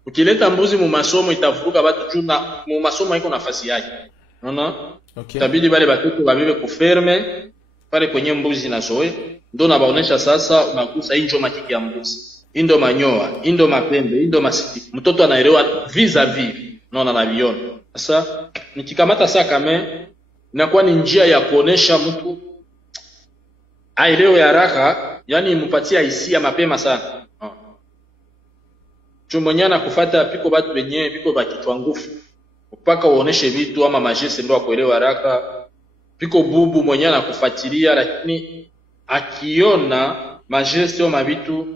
Ukileta mbuzi mu masomo itavuruga watu juu na mu masomo iko nafasi yake. Unaona? Okay. Tabidi wale watoto wabebe kuferme pale kwenye mbuzi na zoe. Ndio nabaonesha sasa unakusa hiyo makiki ya mbuzi. Indo manyoa, indo mapembe, indo masiti. Mtoto anaelewa vis-a-vis. Unaona na viona. Sasa nikikamata sasa kama inakuwa ni njia ya kuonesha mtu aelewe haraka, yani mpatia hisia mapema sana. Chumonyana kufuata piko watu wenyewe piko bakitwa nguvu. Mpaka uoneshe vitu ama majesi ndio akuelewa haraka. Piko bubu mwenyewe anakufuatilia, lakini akiona majesi au mavitu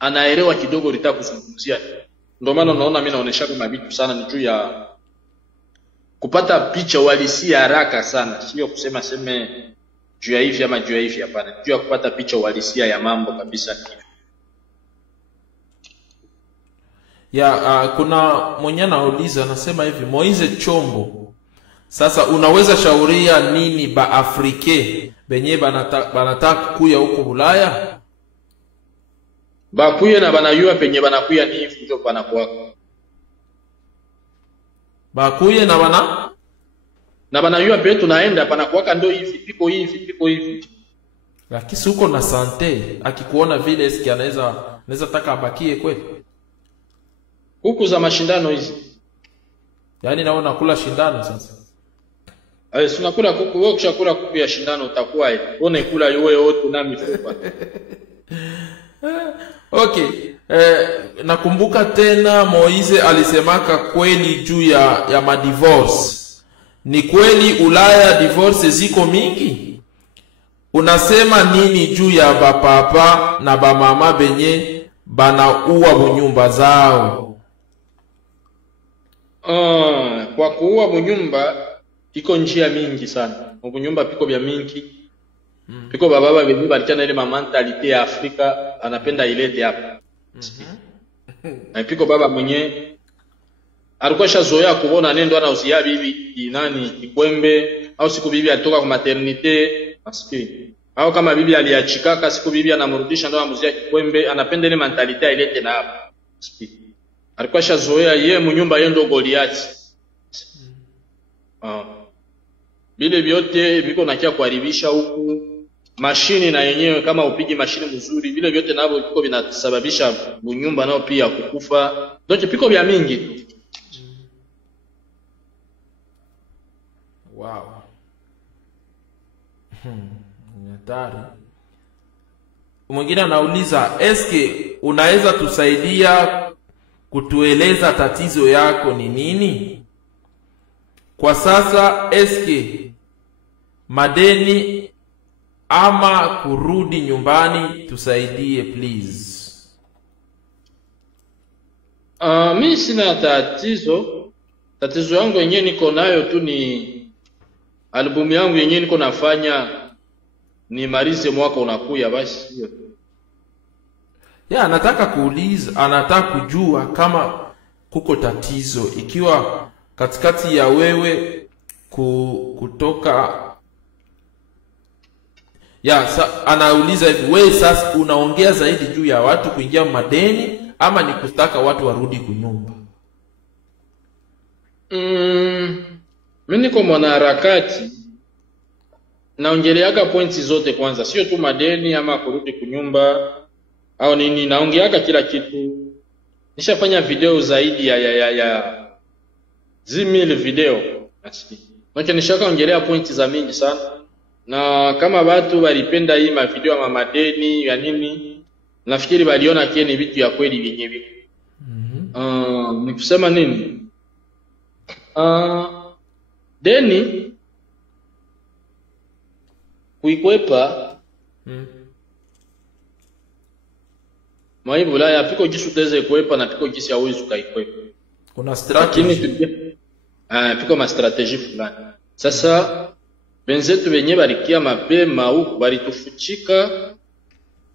anaelewa kidogo litakuzungumzia. Ndio maana unaona mimi naonesha kama vitu sana ni juu ya kupata picha uhalisia haraka sana, sio kusema seme juu ya hivi ama juu ya hivi, hapana. Juu ya kupata picha uhalisia ya mambo kabisa. Kuna mwenye anauliza anasema hivi, Moise Chombo, sasa unaweza shauria nini ba Afrike benye banataka kuya huko Ulaya? Bakuye na banayua penye banakuya ni hivi ndio panakuwa. Bakuye na banayua penye tunaenda panakuwa ndio hivi, piko hivi. Lakini uko na sante, akikuona vile eski anaweza taka abakie kweli? Huku za mashindano hizi. Yaani naona kula shindano sasa. Tunakula kuku, wewe ukishakula kuku ya shindano utakuwa hivi. Uone kula wewe wote na mifupa. Okay. Nakumbuka tena Moise alisemaka kweli juu ya madivorce. Ni kweli Ulaya divorce ziko mingi? Unasema nini juu ya bapapa na bamama benye banaua bunyumba zao? Kwa kuua bunyumba iko njia mingi sana. Bunyumba piko vya mingi. Piko baba benye balichana ile mentalite ya Afrika anapenda ilete hapa. Na piko baba mwenye alikuwa shazoea kuona nendo anauzia bibi nani kikwembe, au siku bibi alitoka kwa maternite maskini, au kama bibi aliachikaka siku bibi anamrudisha ndo amuzia kikwembe, anapenda ile mentalite ilete na hapa. Alikuwa shazoea yeye mnyumba yeye ndo Goliath. Bile vyote viko nakia kuharibisha huku mashini, na yenyewe kama upigi mashini mzuri vile vyote navyo viko vinasababisha mnyumba nao pia kukufa. Ndio piko vya mingi tu. Wow. Hatari. Mwingine anauliza, eske unaweza tusaidia kutueleza tatizo yako ni nini? Kwa sasa eske madeni ama kurudi nyumbani, tusaidie please. Mimi sina tatizo. Tatizo yangu yenyewe niko nayo tu ni albumu yangu yenyewe niko nafanya ni malize mwaka unakuya basi hiyo. Anataka kuuliza, anataka kujua kama kuko tatizo ikiwa katikati ya wewe kutoka anauliza hivi, wewe sasa unaongea zaidi juu ya watu kuingia madeni ama ni kutaka watu warudi kunyumba? Mimi niko mwanaharakati, naongeleaga pointi zote kwanza, sio tu madeni ama kurudi kunyumba au nini, naongeaga kila kitu. Nishafanya video zaidi ya 10,000 video Asi. Donc nishaka ongelea pointi za mingi sana. Na kama watu walipenda hii mavideo ya mamadeni ya nini, nafikiri waliona kile ni vitu ya kweli vyenye viko. Ni kusema nini? Deni kuikwepa Maibu la ya piko jisu teze kwepa na piko jisi ya uizu kaikwepa. Kuna strategy. Piko ma strategy fulani. Sasa benzetu wenye balikia mapema huku balitufuchika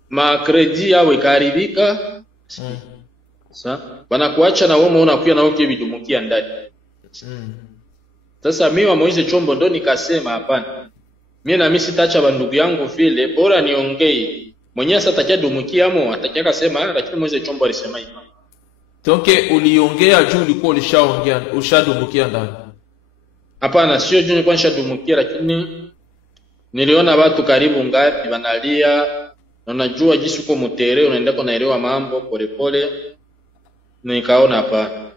ma kredi yao ikaribika. Sasa banakuacha na wewe unakuya na uke bidumukia ndani. Sasa mimi wa Moise Chombo ndo nikasema hapana. Mimi na mimi sitaacha bandugu yangu vile, bora niongee. Mwenye sasa atakadumukia mo atakaka sema lakini Moise Chombo alisema hivi. Tonke uliongea juu ulikuwa ulishaongea, ushadumukia ndani. Hapana, sio juu nilikuwa nishadumukia lakini niliona watu karibu ngapi wanalia na unajua jinsi uko mutere unaenda kunaelewa mambo polepole nikaona hapana.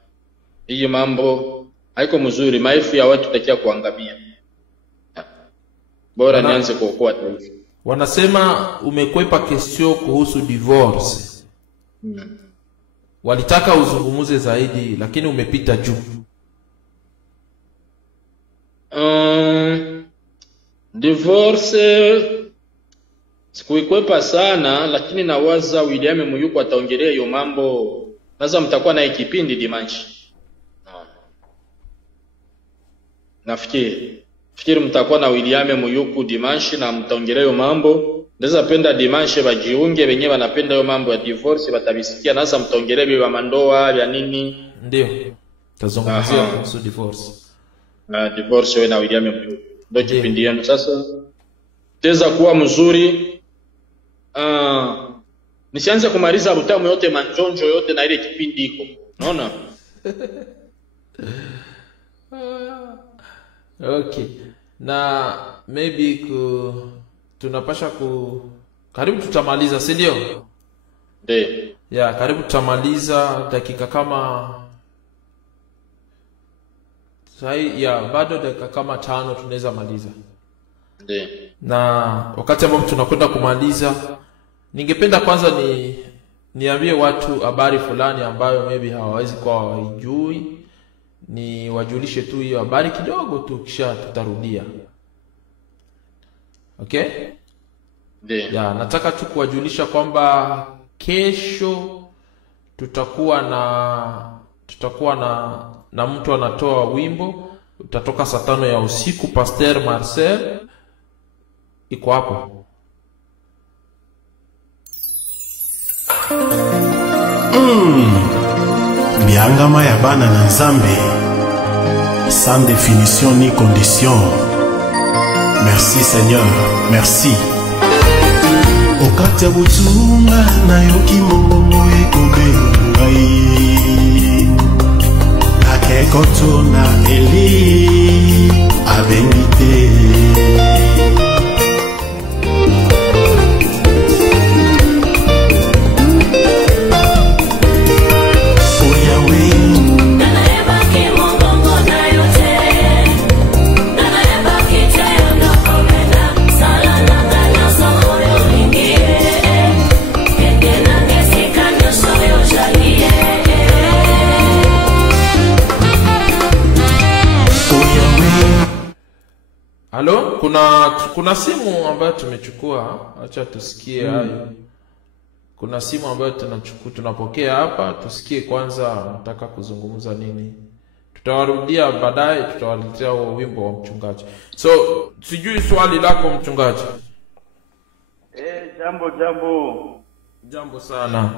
Hii mambo haiko mzuri, maelfu ya watu takia kuangamia. Bora nianze kuokoa taifa. Wanasema umekwepa kesho kuhusu divorce. Walitaka uzungumuze zaidi lakini umepita juu. Divorce sikuikwepa sana lakini nawaza William Muyuko ataongelea hiyo mambo. Sasa mtakuwa na kipindi dimanche. Nafikiri mtakuwa na William Muyuko dimanche na mtaongelea hiyo mambo. Ndeza penda dimanche bajiunge wenyewe wanapenda hiyo mambo ya divorce batabisikia na sasa mtaongelea bibi mandoa ya nini? Ndio. Tazungumzia kuhusu divorce. Divorce wewe na William Muyuko. Ndio kipindi yenu sasa. Teza kuwa mzuri. Nisianze kumaliza utamu yote manjonjo yote na ile kipindi iko. Unaona? Okay. Na maybe tunapasha karibu tutamaliza, si ndio? Ndio. Yeah, karibu tutamaliza dakika kama bado dakika kama 5 tunaweza maliza. Ndio. Na wakati ambapo tunakwenda kumaliza, ningependa kwanza niambie watu habari fulani ambayo maybe hawawezi kuwa hawajui. Ni wajulishe tu hiyo habari kidogo tu kisha tutarudia. Okay? Ndio. Ya, nataka tu kuwajulisha kwamba kesho tutakuwa na mtu anatoa wimbo, utatoka saa 5 ya usiku. Pastor Marcel iko hapo. Biangama ya bana na Nzambe, sans définition ni condition. Merci Seigneur, merci. Okati butunga na yoki mongongo ekobengai. Akekoto na Eli abengite. Halo, kuna simu ambayo tumechukua, acha tusikie hayo. Kuna simu ambayo tunapokea hapa, tusikie kwanza nataka kuzungumza nini. Tutawarudia baadaye, tutawaletea wimbo wa mchungaji. So, sijui swali lako mchungaji. Jambo sana.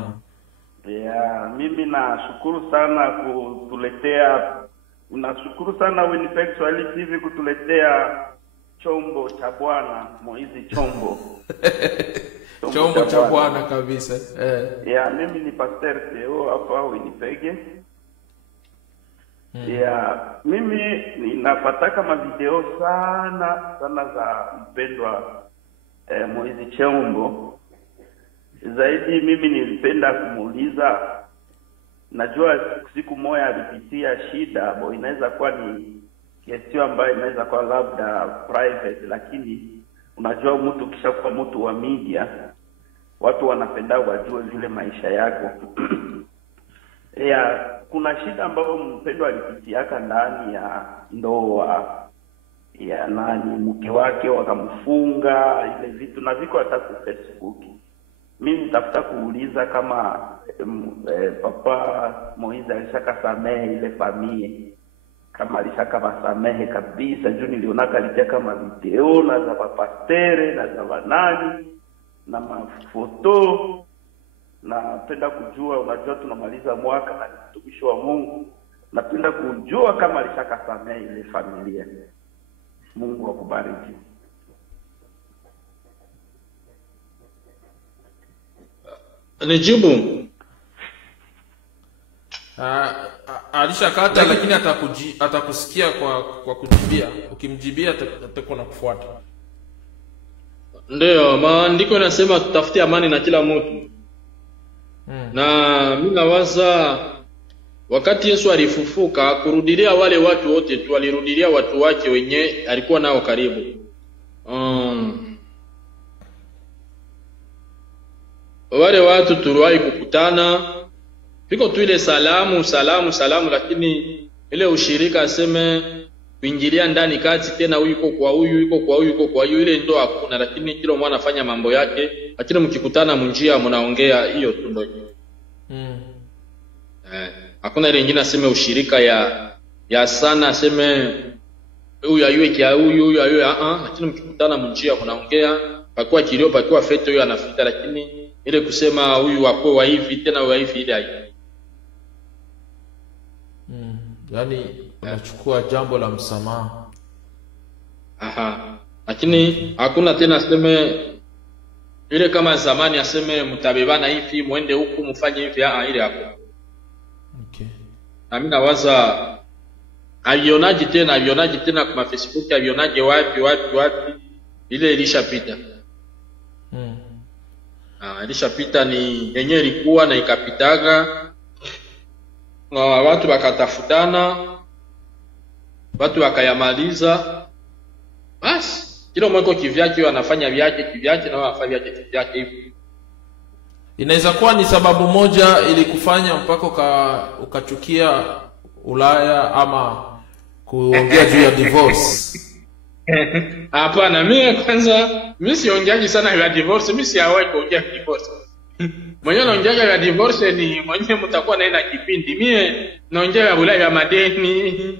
Mimi nashukuru sana kutuletea, nashukuru sana Winnipeg Swahili TV kutuletea chombo cha Bwana Moizi Chombo. Chombo cha Bwana kabisa. Mimi ni Pastor Theo hapa Winnipeg. Mimi ninapataka mavideo sana za mpendwa Moizi Chombo. Zaidi mimi nilipenda kumuuliza, najua siku moja alipitia shida, inaweza kuwa ni kesio ambayo inaweza kuwa labda private, lakini unajua mtu kisha kwa mtu wa media, watu wanapenda wajue vile maisha yako. Kuna shida ambayo mpendwa alipitiaka ndani ya ndoa ya mke wake, wakamfunga ile vitu na viko hata kwa Facebook. Mimi nitafuta kuuliza kama Papa Moize alishakasamehe ile familia, kama alishakawasamehe kabisa. Juu nilionaka alitia kama video na za papastere na za wanani na mafoto. Napenda kujua, unajua tunamaliza mwaka na mtumishi wa Mungu, napenda kujua kama alishakasamehe ile familia. Mungu akubariki. Nijibu. Alishakata lakini atakusikia kwa kujibia. Ukimjibia atakuwa na kufuata. Ndio, maandiko yanasema tutafute amani na kila mtu. Na mimi nawaza wakati Yesu alifufuka kurudilia wale watu wote tu, alirudilia watu wake wenye alikuwa nao karibu. Wale watu tuliwahi kukutana, piko tu ile salamu, lakini ile ushirika aseme kuingilia ndani kati tena huyu yuko kwa huyu, yuko kwa huyu, yuko kwa huyu, ile ndo hakuna. Lakini kila mwana anafanya mambo yake, lakini mkikutana munjia mnaongea, hiyo tu ndio. Hakuna ile nyingine aseme ushirika ya sana, aseme huyu ayue kia huyu ayue, lakini mkikutana munjia mnaongea, pakiwa kilio pakiwa feto huyu anafita, lakini ile kusema huyu wako wa hivi tena wa hivi ile hayo. Yaani unachukua jambo la msamaha. Lakini hakuna tena aseme ile kama zamani aseme mtabebana hivi muende huku mfanye hivi, ile hapo. Okay. Na mimi nawaza avionaji tena kwa Facebook, avionaje wapi ile ilishapita. Ilishapita, ni yenyewe ilikuwa na ikapitaga, na watu wakatafutana, watu wakayamaliza, basi kila mmoja kivyake wanafanya vyake na wafanya vyake hivi. Inaweza kuwa ni sababu moja ili kufanya mpaka ukachukia Ulaya ama kuongea juu ya divorce. Hapana, mimi siongeaji sana ya divorce, mimi siawahi kuongea divorce. Mwenye naongea ya divorce ni mwenye mtakuwa naenda kipindi. Mimi naongea ya Ulaya ya madeni,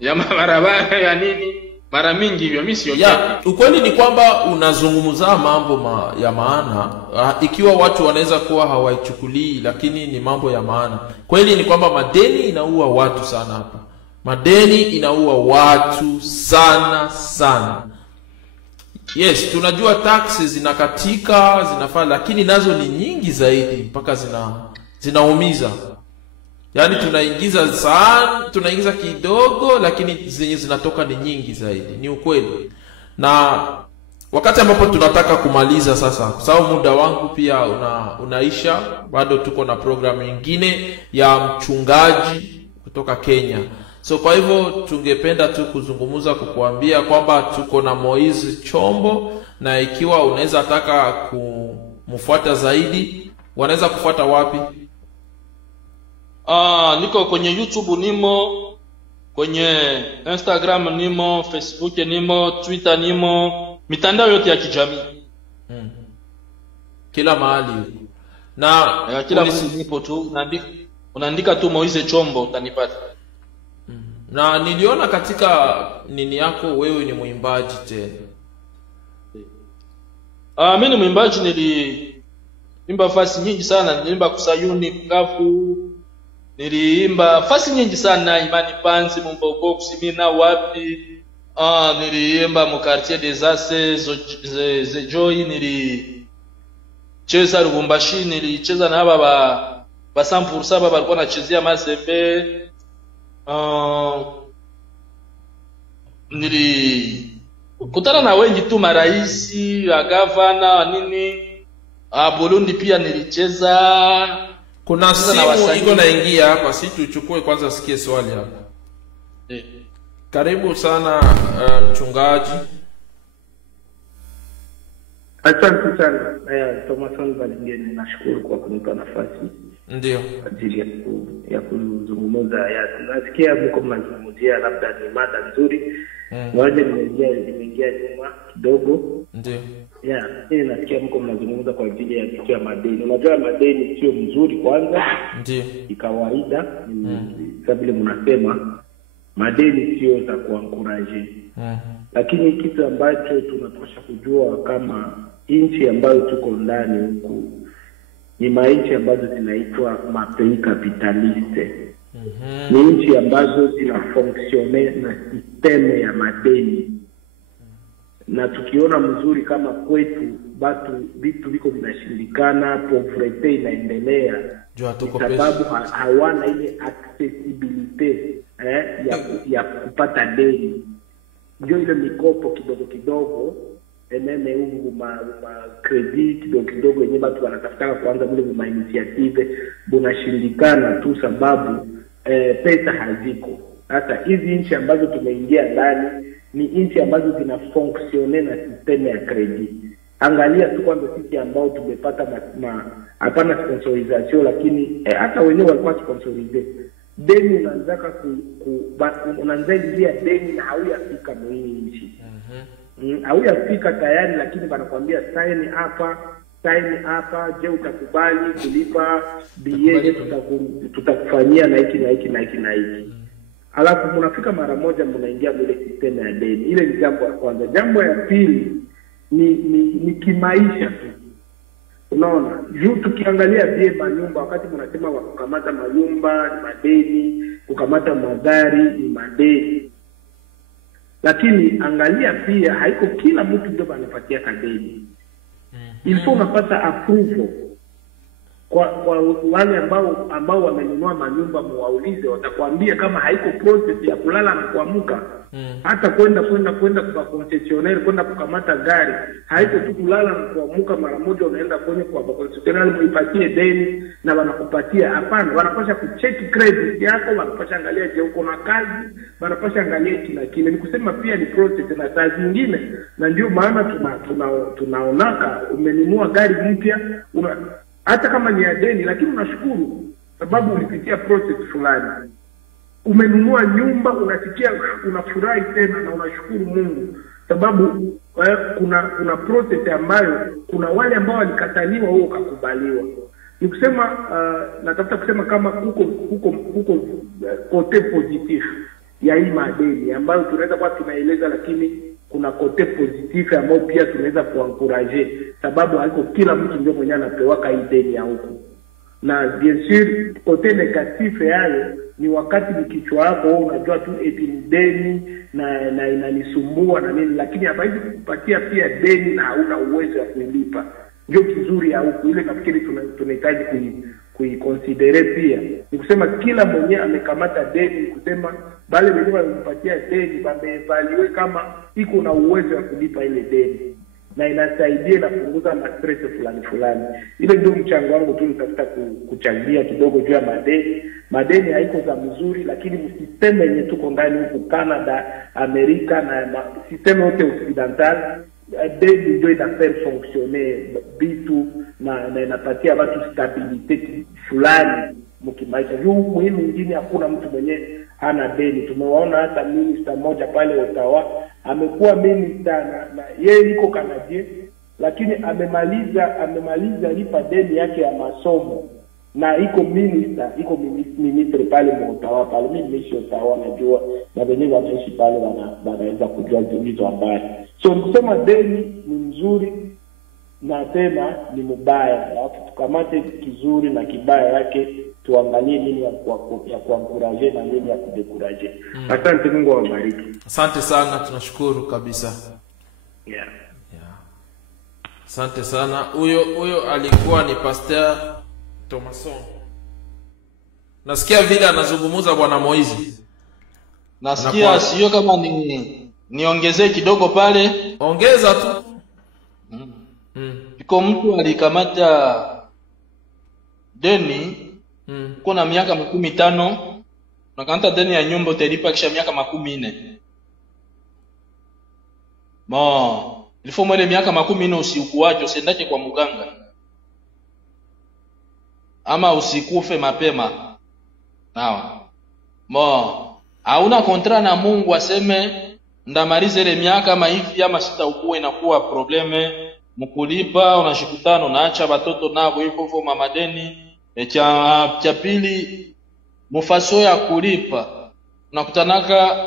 ya barabara ya nini, mara mingi hivyo mimi siongea. Ukweli ni kwamba unazungumza mambo ya maana, ikiwa watu wanaweza kuwa hawaichukulii, lakini ni mambo ya maana. Kweli ni kwamba madeni inaua watu sana hapa. Madeni inaua watu sana. Yes, tunajua taxes zinakatika, zinafaa, lakini nazo ni nyingi zaidi mpaka zinaumiza. Yaani tunaingiza kidogo, lakini zenye zinatoka ni nyingi zaidi. Ni ukweli. Na wakati ambapo tunataka kumaliza sasa, kwa sababu muda wangu pia unaisha, bado tuko na program nyingine ya mchungaji kutoka Kenya. So kwa hivyo tungependa tu kuzungumza kukuambia kwamba tuko na Moize Chombo, na ikiwa unaweza taka kumfuata zaidi, wanaweza kufuata wapi? Niko kwenye YouTube nimo, kwenye Instagram nimo, Facebook nimo, Twitter nimo, mitandao yote ya kijamii. Kila mahali. Na kila mahali nipo tu, unaandika tu Moize Chombo utanipata. Na niliona katika nini yako wewe ni mwimbaji tena. Mimi ni mwimbaji, niliimba fasi nyingi sana, niliimba Kusayuni, Kukafu, niliimba fasi nyingi sana, Imani Panzi, Mumbogo, Kusimina wapi. Niliimba mu quartier des Aces, Joy, nilicheza Lubumbashi, nilicheza na haba ba 100% baba walikuwa nachezea Mazembe. Nilikutana na wengi tu, maraisi, gavana, nini. Burundi pia nilicheza. Kuna simu iko naingia hapa, si tuchukue kwanza sikie swali hapa. Karibu sana mchungaji. Asante sana. Thomason Balingeni, nashukuru kwa kunipa nafasi. Ndio. Ajili ya kuzungumza nasikia mko mnazungumzia labda ni mada nzuri. Ngoja nimeingia nyuma kidogo. Ndio. Nasikia mko mnazungumza kwa ajili ya kitu ya madeni. Unajua madeni sio mzuri kwanza. Ndio. Kawaida sababu vile mnasema madeni sio za kuankuraje. Lakini kitu ambacho tunapaswa kujua kama nchi ambayo tuko ndani huku ni mainchi ambazo zinaitwa mapei kapitaliste. Ni nchi ambazo zinafunctione na sisteme ya madeni. Na tukiona mzuri kama kwetu vitu viko vinashindikana, povrete inaendelea, sababu hawana ile accessibility ya kupata deni. Ndio ile mikopo kidogo huko ma credit kidogo yenye watu wanatafuta kuanza vile ma initiative bunashindikana tu sababu pesa haziko. Hata hizi nchi ambazo tumeingia ndani ni nchi ambazo zina functione na system ya credit. Angalia tu kwanza sisi ambao tumepata hapana sponsorization, lakini hata wenyewe walikuwa sponsorize. Deni unaanzaka unaanzia deni na hauyafika mwini nchi. Hauyafika tayari, lakini wanakuambia sign hapa, je utakubali kulipa BA, tutakufanyia na hiki na hiki na hiki na hiki. Alafu mnafika mara moja mnaingia ile system ya deni. Ile ni jambo la kwanza. Jambo la pili ni kimaisha tu. Unaona, juu tukiangalia pia manyumba, wakati mnasema kukamata manyumba ni madeni, kukamata magari ni madeni. Lakini angalia pia haiko kila mtu ndio anapatia kadeni. Ilifo unapata approval kwa wale ambao wamenunua manyumba, muwaulize, watakwambia kama haiko process ya kulala na kuamka. Hata kwenda kwa concessionaire, kwenda kukamata gari, haiko tu kulala na kuamka mara moja unaenda kwa concessionaire muipatie deni na wanakupatia. Hapana, wanapasha kucheck credit yako, wanapasha angalia je uko na kazi, wanapasha angalia kile. Ni kusema pia ni process na saa zingine, na ndio maana tunaonaka umenunua gari mpya, hata kama ni ya deni, lakini unashukuru sababu ulipitia process fulani. Umenunua nyumba, unasikia unafurahi tena na unashukuru Mungu sababu kuna process ambayo kuna wale ambao walikataliwa wao ukakubaliwa. Ni kusema natafuta kusema kama huko kote positif ya hii madeni ambayo tunaweza kwa tunaeleza, lakini kuna kote positif ambao pia tunaweza kuencourager sababu haiko kila mtu ndio mwenye anapewa hii deni ya huko. Na bien sûr kote negatif yale ni wakati mkichwa wako unajua tu eti ni deni na inanisumbua na nini, lakini hawezi kukupatia pia deni na hauna uwezo wa kulipa. Ndio kizuri ya huko, ile nafikiri tunahitaji kuiconsidere pia. Ni kusema kila mwenye amekamata deni, kusema bale wenyewe wanampatia deni bamevaliwe kama iko na uwezo wa kulipa ile deni, na inasaidia na kupunguza stress fulani. Ile ndio mchango wangu tu, nitafuta kuchangia kidogo juu ya madeni. Madeni haiko za mzuri, lakini msisteme yenye tuko ndani huko Canada, Amerika na system yote occidental, deni ndio inafanya fonctionner bitu na inapatia watu stability fulani mkimaisha. Juu muhimu mwingine hakuna mtu mwenye hana deni. Tumewaona hata minister mmoja pale Ottawa amekuwa minister na yeye yuko Canada, lakini amemaliza lipa deni yake ya masomo na iko minister pale Ottawa pale. Mimi nimeishi Ottawa, najua na wenyewe wanaishi pale wanaweza kujua hizo habari. So nikusema deni ni mzuri na tena ni mbaya, alafu tukamate kizuri na kibaya yake, tuangalie nini ya kuencourager na nini ya kudekurager. Asante, Mungu awabariki. Asante sana, tunashukuru kabisa. Yeah. Asante sana. Huyo alikuwa ni Pastor Thomason. Nasikia vile anazungumza bwana Moizi. Nasikia sio kama niongezee kidogo pale. Ongeza tu. Iko mtu alikamata deni uko na miaka 15, unakamata deni ya nyumba utalipa kisha miaka 14. ilifo mwele miaka 14 usikuaje usiendake kwa muganga. Ama usikufe mapema. Nawa. Hauna kontra na Mungu aseme ndamaliza ile miaka kama hivi ama sitakuwa inakuwa probleme mkulipa, unashikutana unaacha watoto nao hivyo mamadeni. Cha pili mufaso ya kulipa. Unakutanaka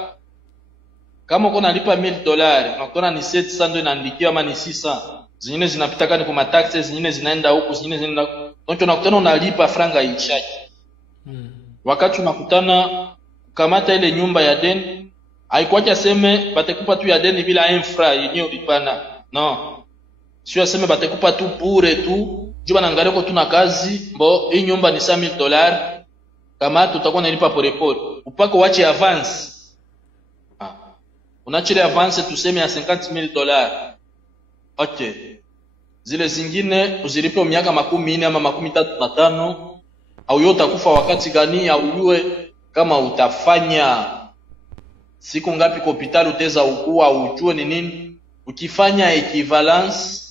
kama uko nalipa $1000, unakutana ni 700 ndio inaandikiwa ama ni 600. Zingine zinapita ni kwa taxes, zingine zinaenda huko, zingine zinaenda. Donc unakutana unalipa franga ichaki. Wakati unakutana kamata ile nyumba ya deni, haikuacha seme batekupa tu ya deni bila infra yenyewe ulipana. No. Sio aseme batekupa tu bure tu, juba naangalia kwa tuna kazi, hii nyumba ni $100,000. Kama tutakuwa nalipa porepore. Upako wache avance. Unachile avance tuseme ya $50,000. Okay. Zile zingine uzilipe miaka 14 ama 35, au yote utakufa wakati gani, au ujue kama utafanya siku ngapi kwa hospitali utaweza ukua, au ujue ni nini. Ukifanya equivalence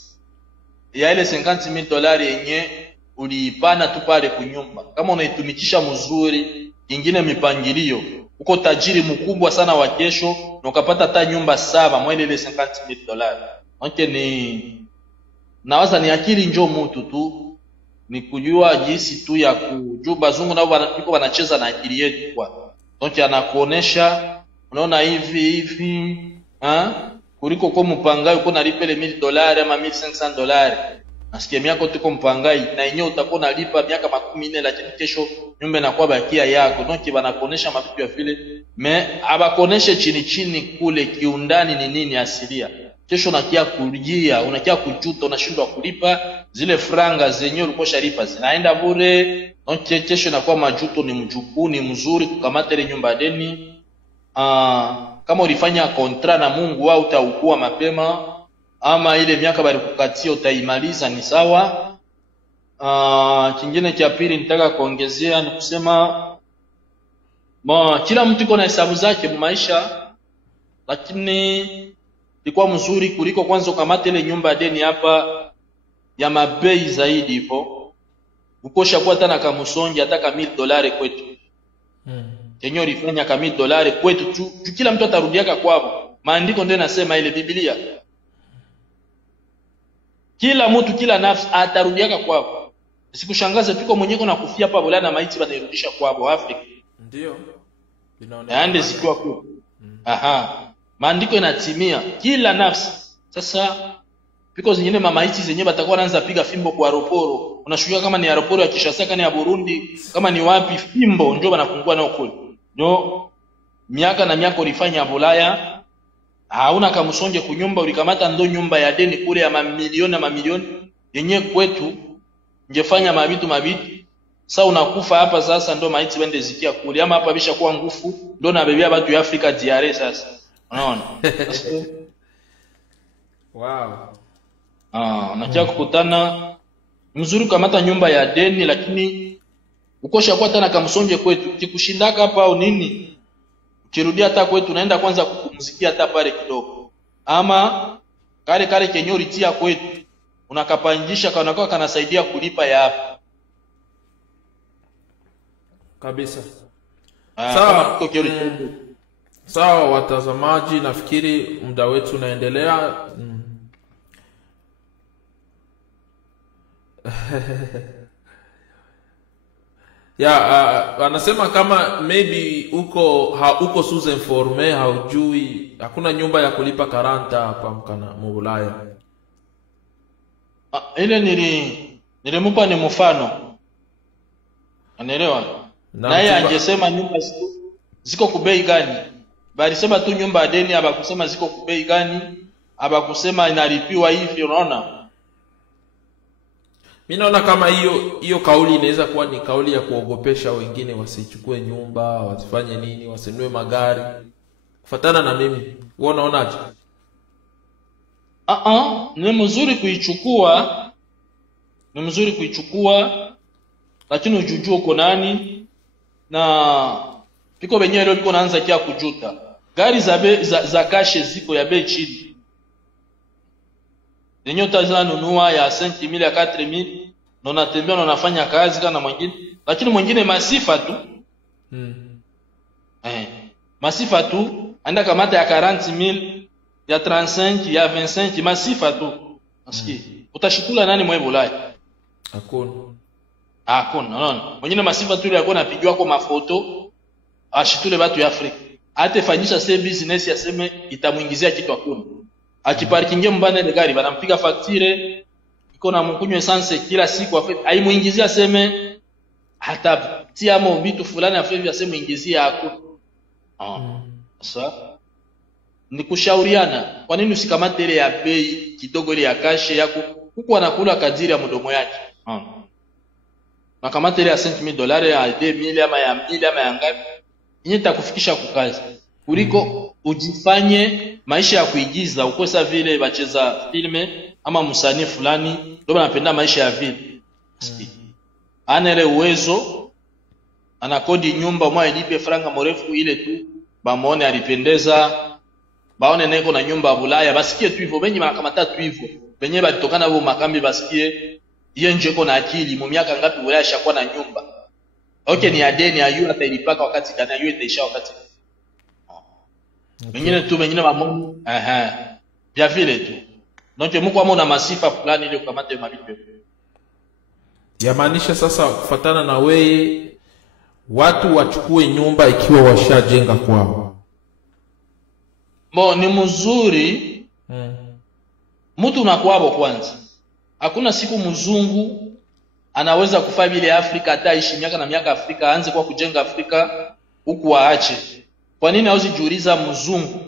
ya ile $50,000 yenye uliipana tu pale kunyumba, kama unaitumikisha mzuri, ingine mipangilio, uko tajiri mkubwa sana wa kesho na ukapata hata nyumba 7 mwa ile $50,000. Onke ni nawaza ni akili njoo mtu tu, ni kujua jinsi tu ya kujua bazungu nao wanacheza na akili yetu kwa. Donc anakuonesha unaona hivi kuliko kwa mpangai uko nalipa ile $1,000 ama $1,500. Nasikia miaka tuko mpangai na yenyewe utakuwa nalipa miaka 14, lakini kesho nyumba inakuwa bakia yako. Donc wanakuonesha mavitu ya vile, abakoneshe chini kule kiundani ni nini asilia. Kesho unakia kujia, unakia kujuta, unashindwa kulipa zile franga zenyewe ulikuwa shalipa zinaenda bure. Donc kesho inakuwa majuto, ni mjukuu ni mzuri kukamata ile nyumba deni. Kama ulifanya kontra na Mungu au utaukua mapema, ama ile miaka bali kukatia utaimaliza ni sawa. Kingine cha pili nitaka kuongezea ni kusema kila mtu iko na hesabu zake maisha, lakini ilikuwa mzuri kuliko kwanza ukamata ile nyumba deni hapa ya mabei zaidi hivyo. Ukosha kwa tena kama msonge hata kama $1,000 kwetu. Kenyo ulifanya kama $1,000 kwetu tu kila mtu atarudiaka kwao. Maandiko ndio yanasema ile Biblia. Kila mtu kila nafsi atarudiaka kwao. Sikushangaza tuko mwenyewe na kufia hapa bola na maiti wanairudisha kwao Afrika. Ndio. Inaonekana. Yaani zikiwa kwa. Maandiko yanatimia kila nafsi. Sasa piko zingine mamaiti zenyewe batakuwa wanaanza piga fimbo kwa aeroporo. Unashuhudia kama ni aeroporo ya Kinshasa, kama ni ya Burundi, kama ni wapi, fimbo njoo banafungua nao kule. Ndio miaka na miaka ulifanya Bulaya, hauna kamusonge kunyumba, ulikamata ndo nyumba ya deni kule ya mamilioni na mamilioni yenyewe kwetu ngefanya mabitu. Sasa unakufa hapa sasa ndo maiti wende zikia kule, ama hapa bisha kuwa ngufu ndo na bebia watu ya Afrika diare sasa. Unaona? Wow. Unakia kukutana mzuri kamata nyumba ya deni, lakini ukosha kwa tena kamsonge kwetu kikushindaka hapa au nini, ukirudia hata kwetu unaenda kwanza kupumzikia hata pale kidogo, ama kale kenyori tia kwetu unakapangisha kana kanasaidia kulipa ya hapa kabisa. Sawa watazamaji, nafikiri muda wetu unaendelea. Anasema kama maybe uko sous-informé, haujui hakuna nyumba ya kulipa 40 hapa Ulaya. Ile nilimupa ni mfano. Anaelewa? Naye angesema nyumba ziko kubei gani? Bali sema tu nyumba deni, aba kusema ziko kubei gani? Aba kusema inalipiwa hivi, unaona? Mimi naona kama hiyo kauli inaweza kuwa ni kauli ya kuogopesha wengine wasichukue nyumba, wasifanye nini, wasinunue magari. Kufuatana na mimi, wewe unaonaje? Ni mzuri kuichukua, lakini ujujue uko nani, na piko wenyewe leo biko naanza kia kujuta. Gari za kashe ziko ya bei chini. yenye utaza nunua ya 5000 ya 4000 na unatembea na unafanya kazi kana mwingine, lakini mwingine masifa tu. Masifa tu, anda kamata ya 40000 ya 35 ya 25 masifa tu. Nasikia. Utashikula nani mwe Bulaya? Hakuna, unaona. Mwingine masifa tu ile yako napigwa kwa mafoto, ashitule watu ya Afrika. Atafanyisha same business yaseme itamuingizia kitu hakuna. Achiparkinge mbane ile gari banampiga facture iko na mkunywe essence kila siku aimuingizia seme hata tiamo vitu fulani afevya seme ingizia hakuna. Sasa ni kushauriana. Kwa nini usikamate ile ya bei kidogo ile ya kashe yako huko anakula kadiri ya mdomo yake? Na kamata ile ya $5000 ya 2000 ama ya 1000 ama ya ngapi? Yenye takufikisha kukazi. Kuliko ujifanye maisha ya kuigiza ukosa vile bacheza filme ama msanii fulani ndio anapenda maisha ya vile. Ana ile uwezo anakodi nyumba mwa ilipe franga mrefu ile tu bamuone alipendeza baone neko na nyumba Bulaya basikie tu hivyo benye makamata tu hivyo benye batokana huko makambi basikie yeye nje iko na akili mu miaka ngapi Bulaya shakuwa na nyumba. Okay, ni adeni ayu atailipaka wakati kana ayu itaisha wakati. Wengine tu wengine mamu vya vile tu. Ndio mko ama una masifa fulani ile ukamate mabibi. Yamaanisha sasa kufuatana na wewe watu wachukue nyumba ikiwa washajenga kwao. Ni mzuri. Mtu unakwabo kwanza. Hakuna siku mzungu anaweza kufanya vile Afrika hata ishi miaka na miaka Afrika aanze kwa kujenga Afrika huku waache. Kwa nini hauzi jiuliza mzungu?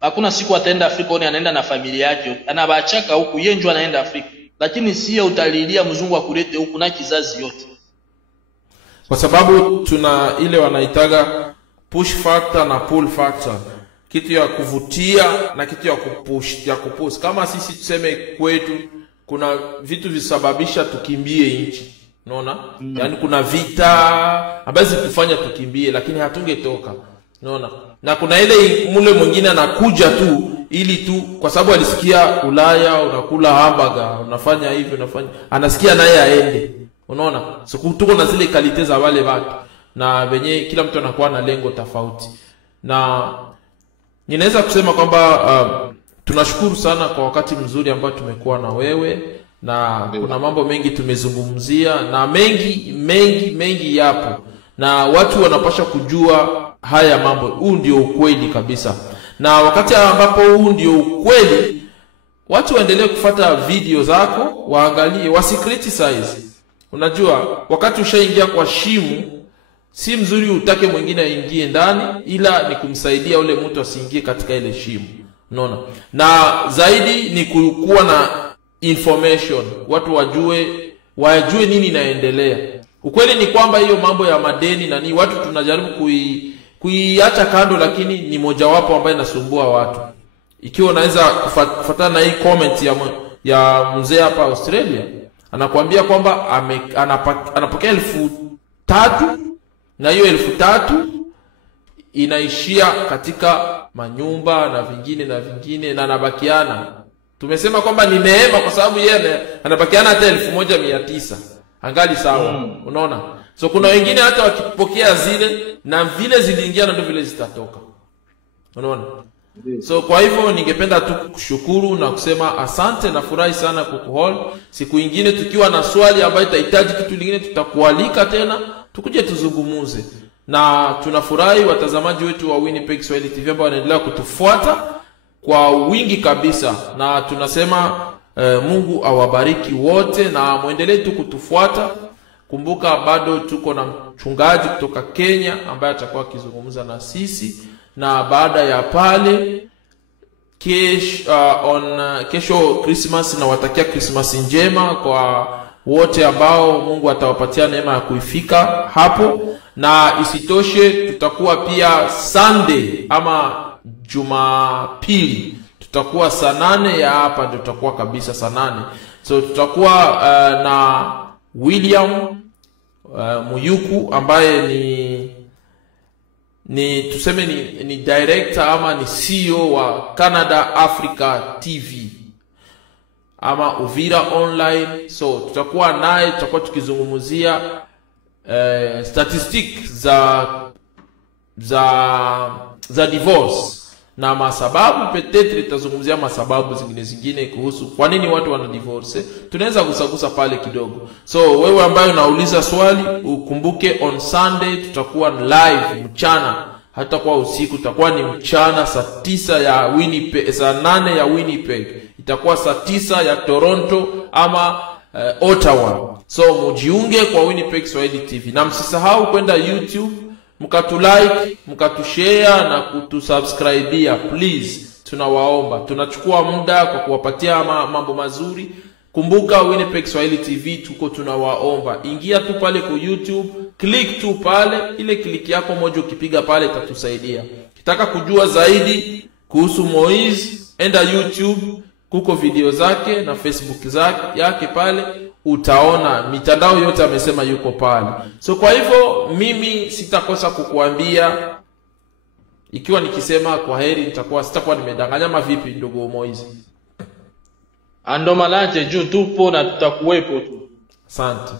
Hakuna siku ataenda Afrika oni anaenda na familia yake. Anabachaka huku yeye ndio anaenda Afrika. Lakini sio utalilia mzungu akulete huku na kizazi yote. Kwa sababu tuna ile wanaitaga push factor na pull factor. Kitu ya kuvutia na kitu ya kupush. Kama sisi tuseme kwetu kuna vitu visababisha tukimbie nchi. Unaona? Yaani kuna vita ambazo kufanya tukimbie lakini hatungetoka. Unaona? Na kuna ile mule mwingine anakuja tu ili tu kwa sababu alisikia Ulaya unakula hamburger, unafanya hivi unafanya. Anasikia naye aende. Unaona? So tuko na zile kalite za wale watu na wenye kila mtu anakuwa na lengo tofauti. Na ninaweza kusema kwamba tunashukuru sana kwa wakati mzuri ambao tumekuwa na wewe na kuna mambo mengi tumezungumzia na mengi yapo na watu wanapaswa kujua haya mambo. Huu ndio ukweli kabisa. Na wakati ambapo huu ndio ukweli watu waendelee kufuata video zako, waangalie, wasikriticize. Unajua wakati ushaingia kwa shimo si mzuri utake mwingine aingie ndani ila ni kumsaidia ule mtu asiingie katika ile shimo. Unaona? Na zaidi ni kuwa na information. Watu wajue nini inaendelea. Ukweli ni kwamba hiyo mambo ya madeni na ni watu tunajaribu kuiacha kando lakini ni mojawapo ambayo inasumbua watu. Ikiwa unaweza kufuatana na hii comment ya mzee hapa Australia, anakuambia kwamba anapokea 3000 na hiyo 3000 inaishia katika manyumba na vingine na anabakiana. Tumesema kwamba ni neema kwa sababu yeye anabakiana hata 1900. Angali sawa. Unaona? So kuna wengine hata wakipokea zile na vile ziliingia na ndio vile zitatoka. Unaona? So kwa hivyo ningependa tu kushukuru na kusema asante na furahi sana kukuhold. Siku nyingine tukiwa na swali ambayo itahitaji kitu kingine tutakualika tena tukuje tuzungumuze. Na tunafurahi watazamaji wetu wa Winnipeg Swahili TV ambao wanaendelea kutufuata kwa wingi kabisa na tunasema Mungu awabariki wote na muendelee tu kutufuata. Kumbuka bado tuko na mchungaji kutoka Kenya ambaye atakuwa akizungumza na sisi na baada ya pale kesho Christmas na watakia Christmas njema kwa wote ambao Mungu atawapatia neema ya kuifika hapo. Na isitoshe tutakuwa pia Sunday ama Jumapili tutakuwa saa 8 ya hapa ndio tutakuwa kabisa saa 8. So tutakuwa na William Muyuku ambaye tuseme ni director ama ni CEO wa Canada Africa TV. ama Uvira online. So tutakuwa naye, tutakuwa tukizungumzia statistics za divorce na masababu. Petetre tutazungumzia masababu zingine kuhusu kwa nini watu wana divorce. Tunaweza kusagusa pale kidogo. So wewe ambaye unauliza swali, ukumbuke on Sunday tutakuwa live mchana, hata kwa usiku tutakuwa ni mchana saa 9 ya Winnipeg, saa 8 ya Winnipeg, itakuwa saa 9 ya Toronto ama Ottawa. So mujiunge kwa Winnipeg Swahili TV, na msisahau kwenda YouTube mkatulike, mkatushare na kutusubscribea please. Tunawaomba, tunachukua muda kwa kuwapatia mambo mazuri. Kumbuka Winnipeg Swahili TV tuko tunawaomba. Ingia tu pale kwa YouTube, click tu pale, ile click yako moja ukipiga pale itatusaidia. Kitaka kujua zaidi kuhusu Moise, enda YouTube, kuko video zake na Facebook yake pale, utaona mitandao yote amesema yuko pale. So kwa hivyo mimi sitakosa kukuambia, ikiwa nikisema kwa heri sitakuwa nimedanganya mavipi ndugu Moise. Ando malaje juu tupo na tutakuwepo tu. Asante.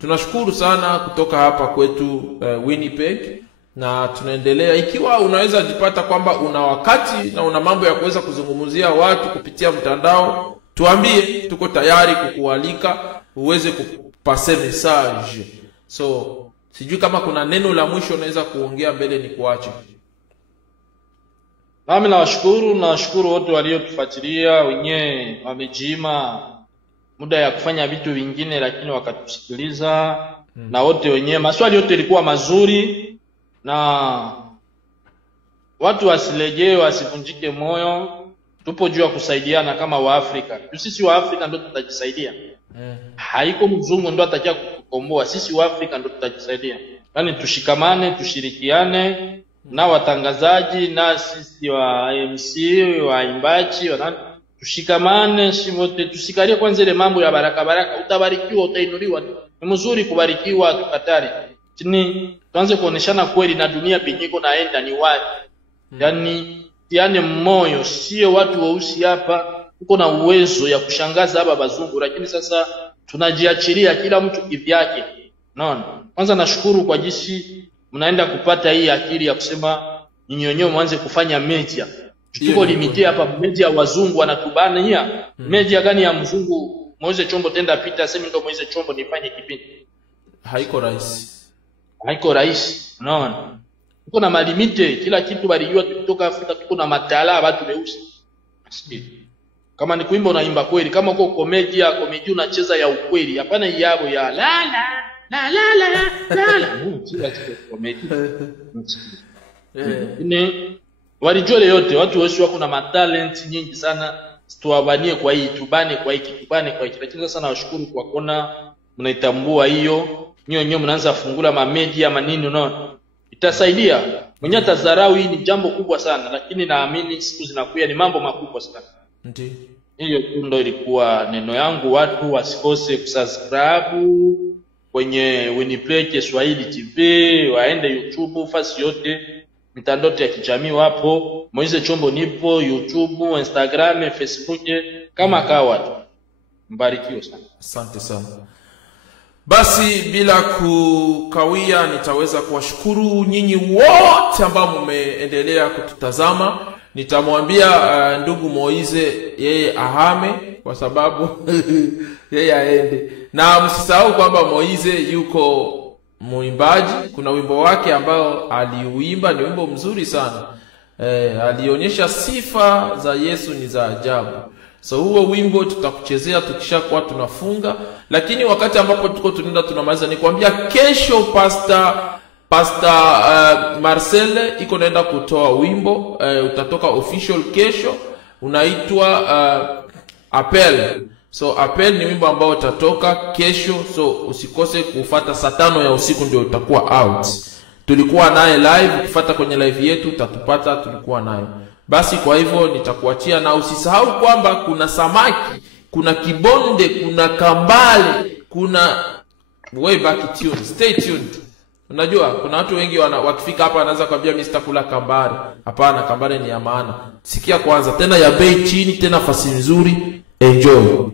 Tunashukuru sana kutoka hapa kwetu Winnipeg, na tunaendelea. Ikiwa unaweza jipata kwamba una wakati na una mambo ya kuweza kuzungumzia watu kupitia mtandao, tuambie, tuko tayari kukualika uweze kupase message. So sijui kama kuna neno la mwisho unaweza kuongea mbele ni kuache. Nami nawashukuru wote waliotufuatilia, wenyewe wamejima muda ya kufanya vitu vingine lakini wakatusikiliza. Na wote wenyewe maswali yote ilikuwa mazuri, na watu wasilegee, wasivunjike moyo. Tupo juu ya kusaidiana kama Waafrika. Sisi Waafrika ndio tutajisaidia. Haiko mzungu ndio atakia kukomboa. Sisi Waafrika ndio tutajisaidia. Yaani tushikamane, tushirikiane na watangazaji, na sisi wa MC, waimbaji, tushikamane wote, tusikalie kwanza ile mambo ya baraka. Utabarikiwa, utainuliwa. Ni mzuri kubarikiwa, tukatari. Chini tuanze kuoneshana kweli na dunia penyeko naenda ni wapi. Yaani moyo, sio watu weusi hapa uko na uwezo ya kushangaza hapa bazungu, lakini sasa tunajiachilia kila mtu kivyake. Naona. Kwanza nashukuru kwa jinsi mnaenda kupata hii akili ya kusema nyinyi mwanze kufanya media. Tuko limite hapa media wazungu wanatubania. Media gani ya mzungu? Moise Chombo tenda pita sema ndo Moise Chombo nifanye kipindi. Haiko rahisi. Unaona? Tuko na malimite, kila kitu balijua kutoka Afrika, tuko na matala watu weusi. Kama ni kuimba unaimba kweli, kama uko komedi unacheza ya ukweli, hapana yabo ya la komedi. Walijua yote, watu weusi wako na matalent nyingi sana, tuwabanie kwa hii, tubane kwa hiki. Lakini sasa nawashukuru kwa kuona mnaitambua hiyo. Nyinyi mnaanza fungula ma media manini, unaona? Itasaidia. Mwenye atadharau hii ni jambo kubwa sana, lakini naamini siku zinakuja ni mambo makubwa sana. Ndiyo. Hiyo ndio ilikuwa neno yangu. Watu wasikose kusubscribe kwenye Winnipeg Swahili TV, waende YouTube, fasi yote mitandao ya kijamii wapo. Moise Chombo nipo YouTube, Instagram, Facebook, kama kawa. Mbarikiwe sana. Asante sana. Basi bila kukawia nitaweza kuwashukuru nyinyi wote ambao mmeendelea kututazama. Nitamwambia ndugu Moise yeye ahame kwa sababu yeye aende. Na msisahau kwamba Moise yuko muimbaji. Kuna wimbo wake ambao aliuimba, ni wimbo mzuri sana. Alionyesha sifa za Yesu ni za ajabu. So huo wimbo tutakuchezea tukishakuwa tunafunga, lakini wakati ambapo tuko tunaenda tunamaliza nikwambia kesho Pastor Marcel iko naenda kutoa wimbo, utatoka official kesho, unaitwa Appel. So Appel ni wimbo ambao utatoka kesho, so usikose kufuata saa 5 ya usiku ndio utakuwa out. Tulikuwa naye live, ukifuata kwenye live yetu utatupata, tulikuwa naye. Basi kwa hivyo nitakuachia, na usisahau kwamba kuna samaki, kuna kibonde, kuna kambale, kuna way back tune. Stay tuned. Unajua kuna watu wengi wakifika hapa wanaanza kuambia mimi sitakula kambare. Hapana, kambare ni ya maana. Sikia kwanza, tena ya bei chini, tena fasi nzuri, Enjoy.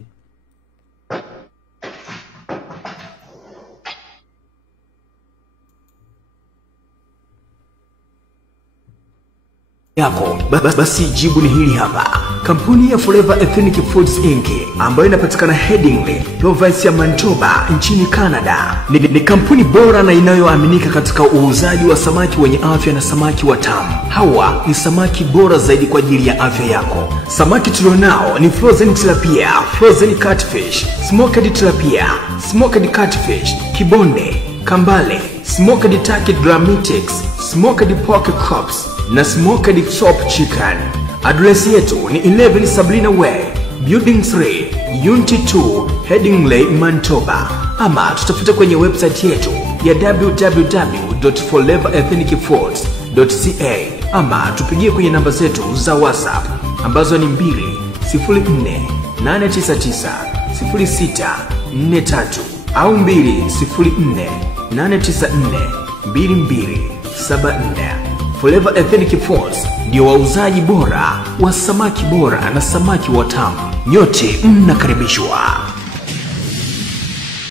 yako basi jibu ni hili hapa. Kampuni ya Forever Ethnic Foods Inc. ambayo inapatikana Headingley, province ya Manitoba nchini Canada ni kampuni bora na inayoaminika katika uuzaji wa samaki wenye afya na samaki watamu. Hawa ni samaki bora zaidi kwa ajili ya afya yako. Samaki tulionao ni frozen tilapia, frozen catfish, smoked tilapia, smoked catfish, kibonde, kambale, smoked turkey dramatics, smoked pork chops na smoked chop chicken. Address yetu ni 11 Sabrina Way, Building 3, Unit 2, Headingley, Manitoba. Ama tutafute kwenye website yetu ya www.foreverethnicfoods.ca ama tupigie kwenye namba zetu za WhatsApp ambazo ni 204-899-0643 au 204-894-2274. Forever Ethnic Foods ndio wauzaji bora wa samaki bora na samaki watamu. Nyote mnakaribishwa.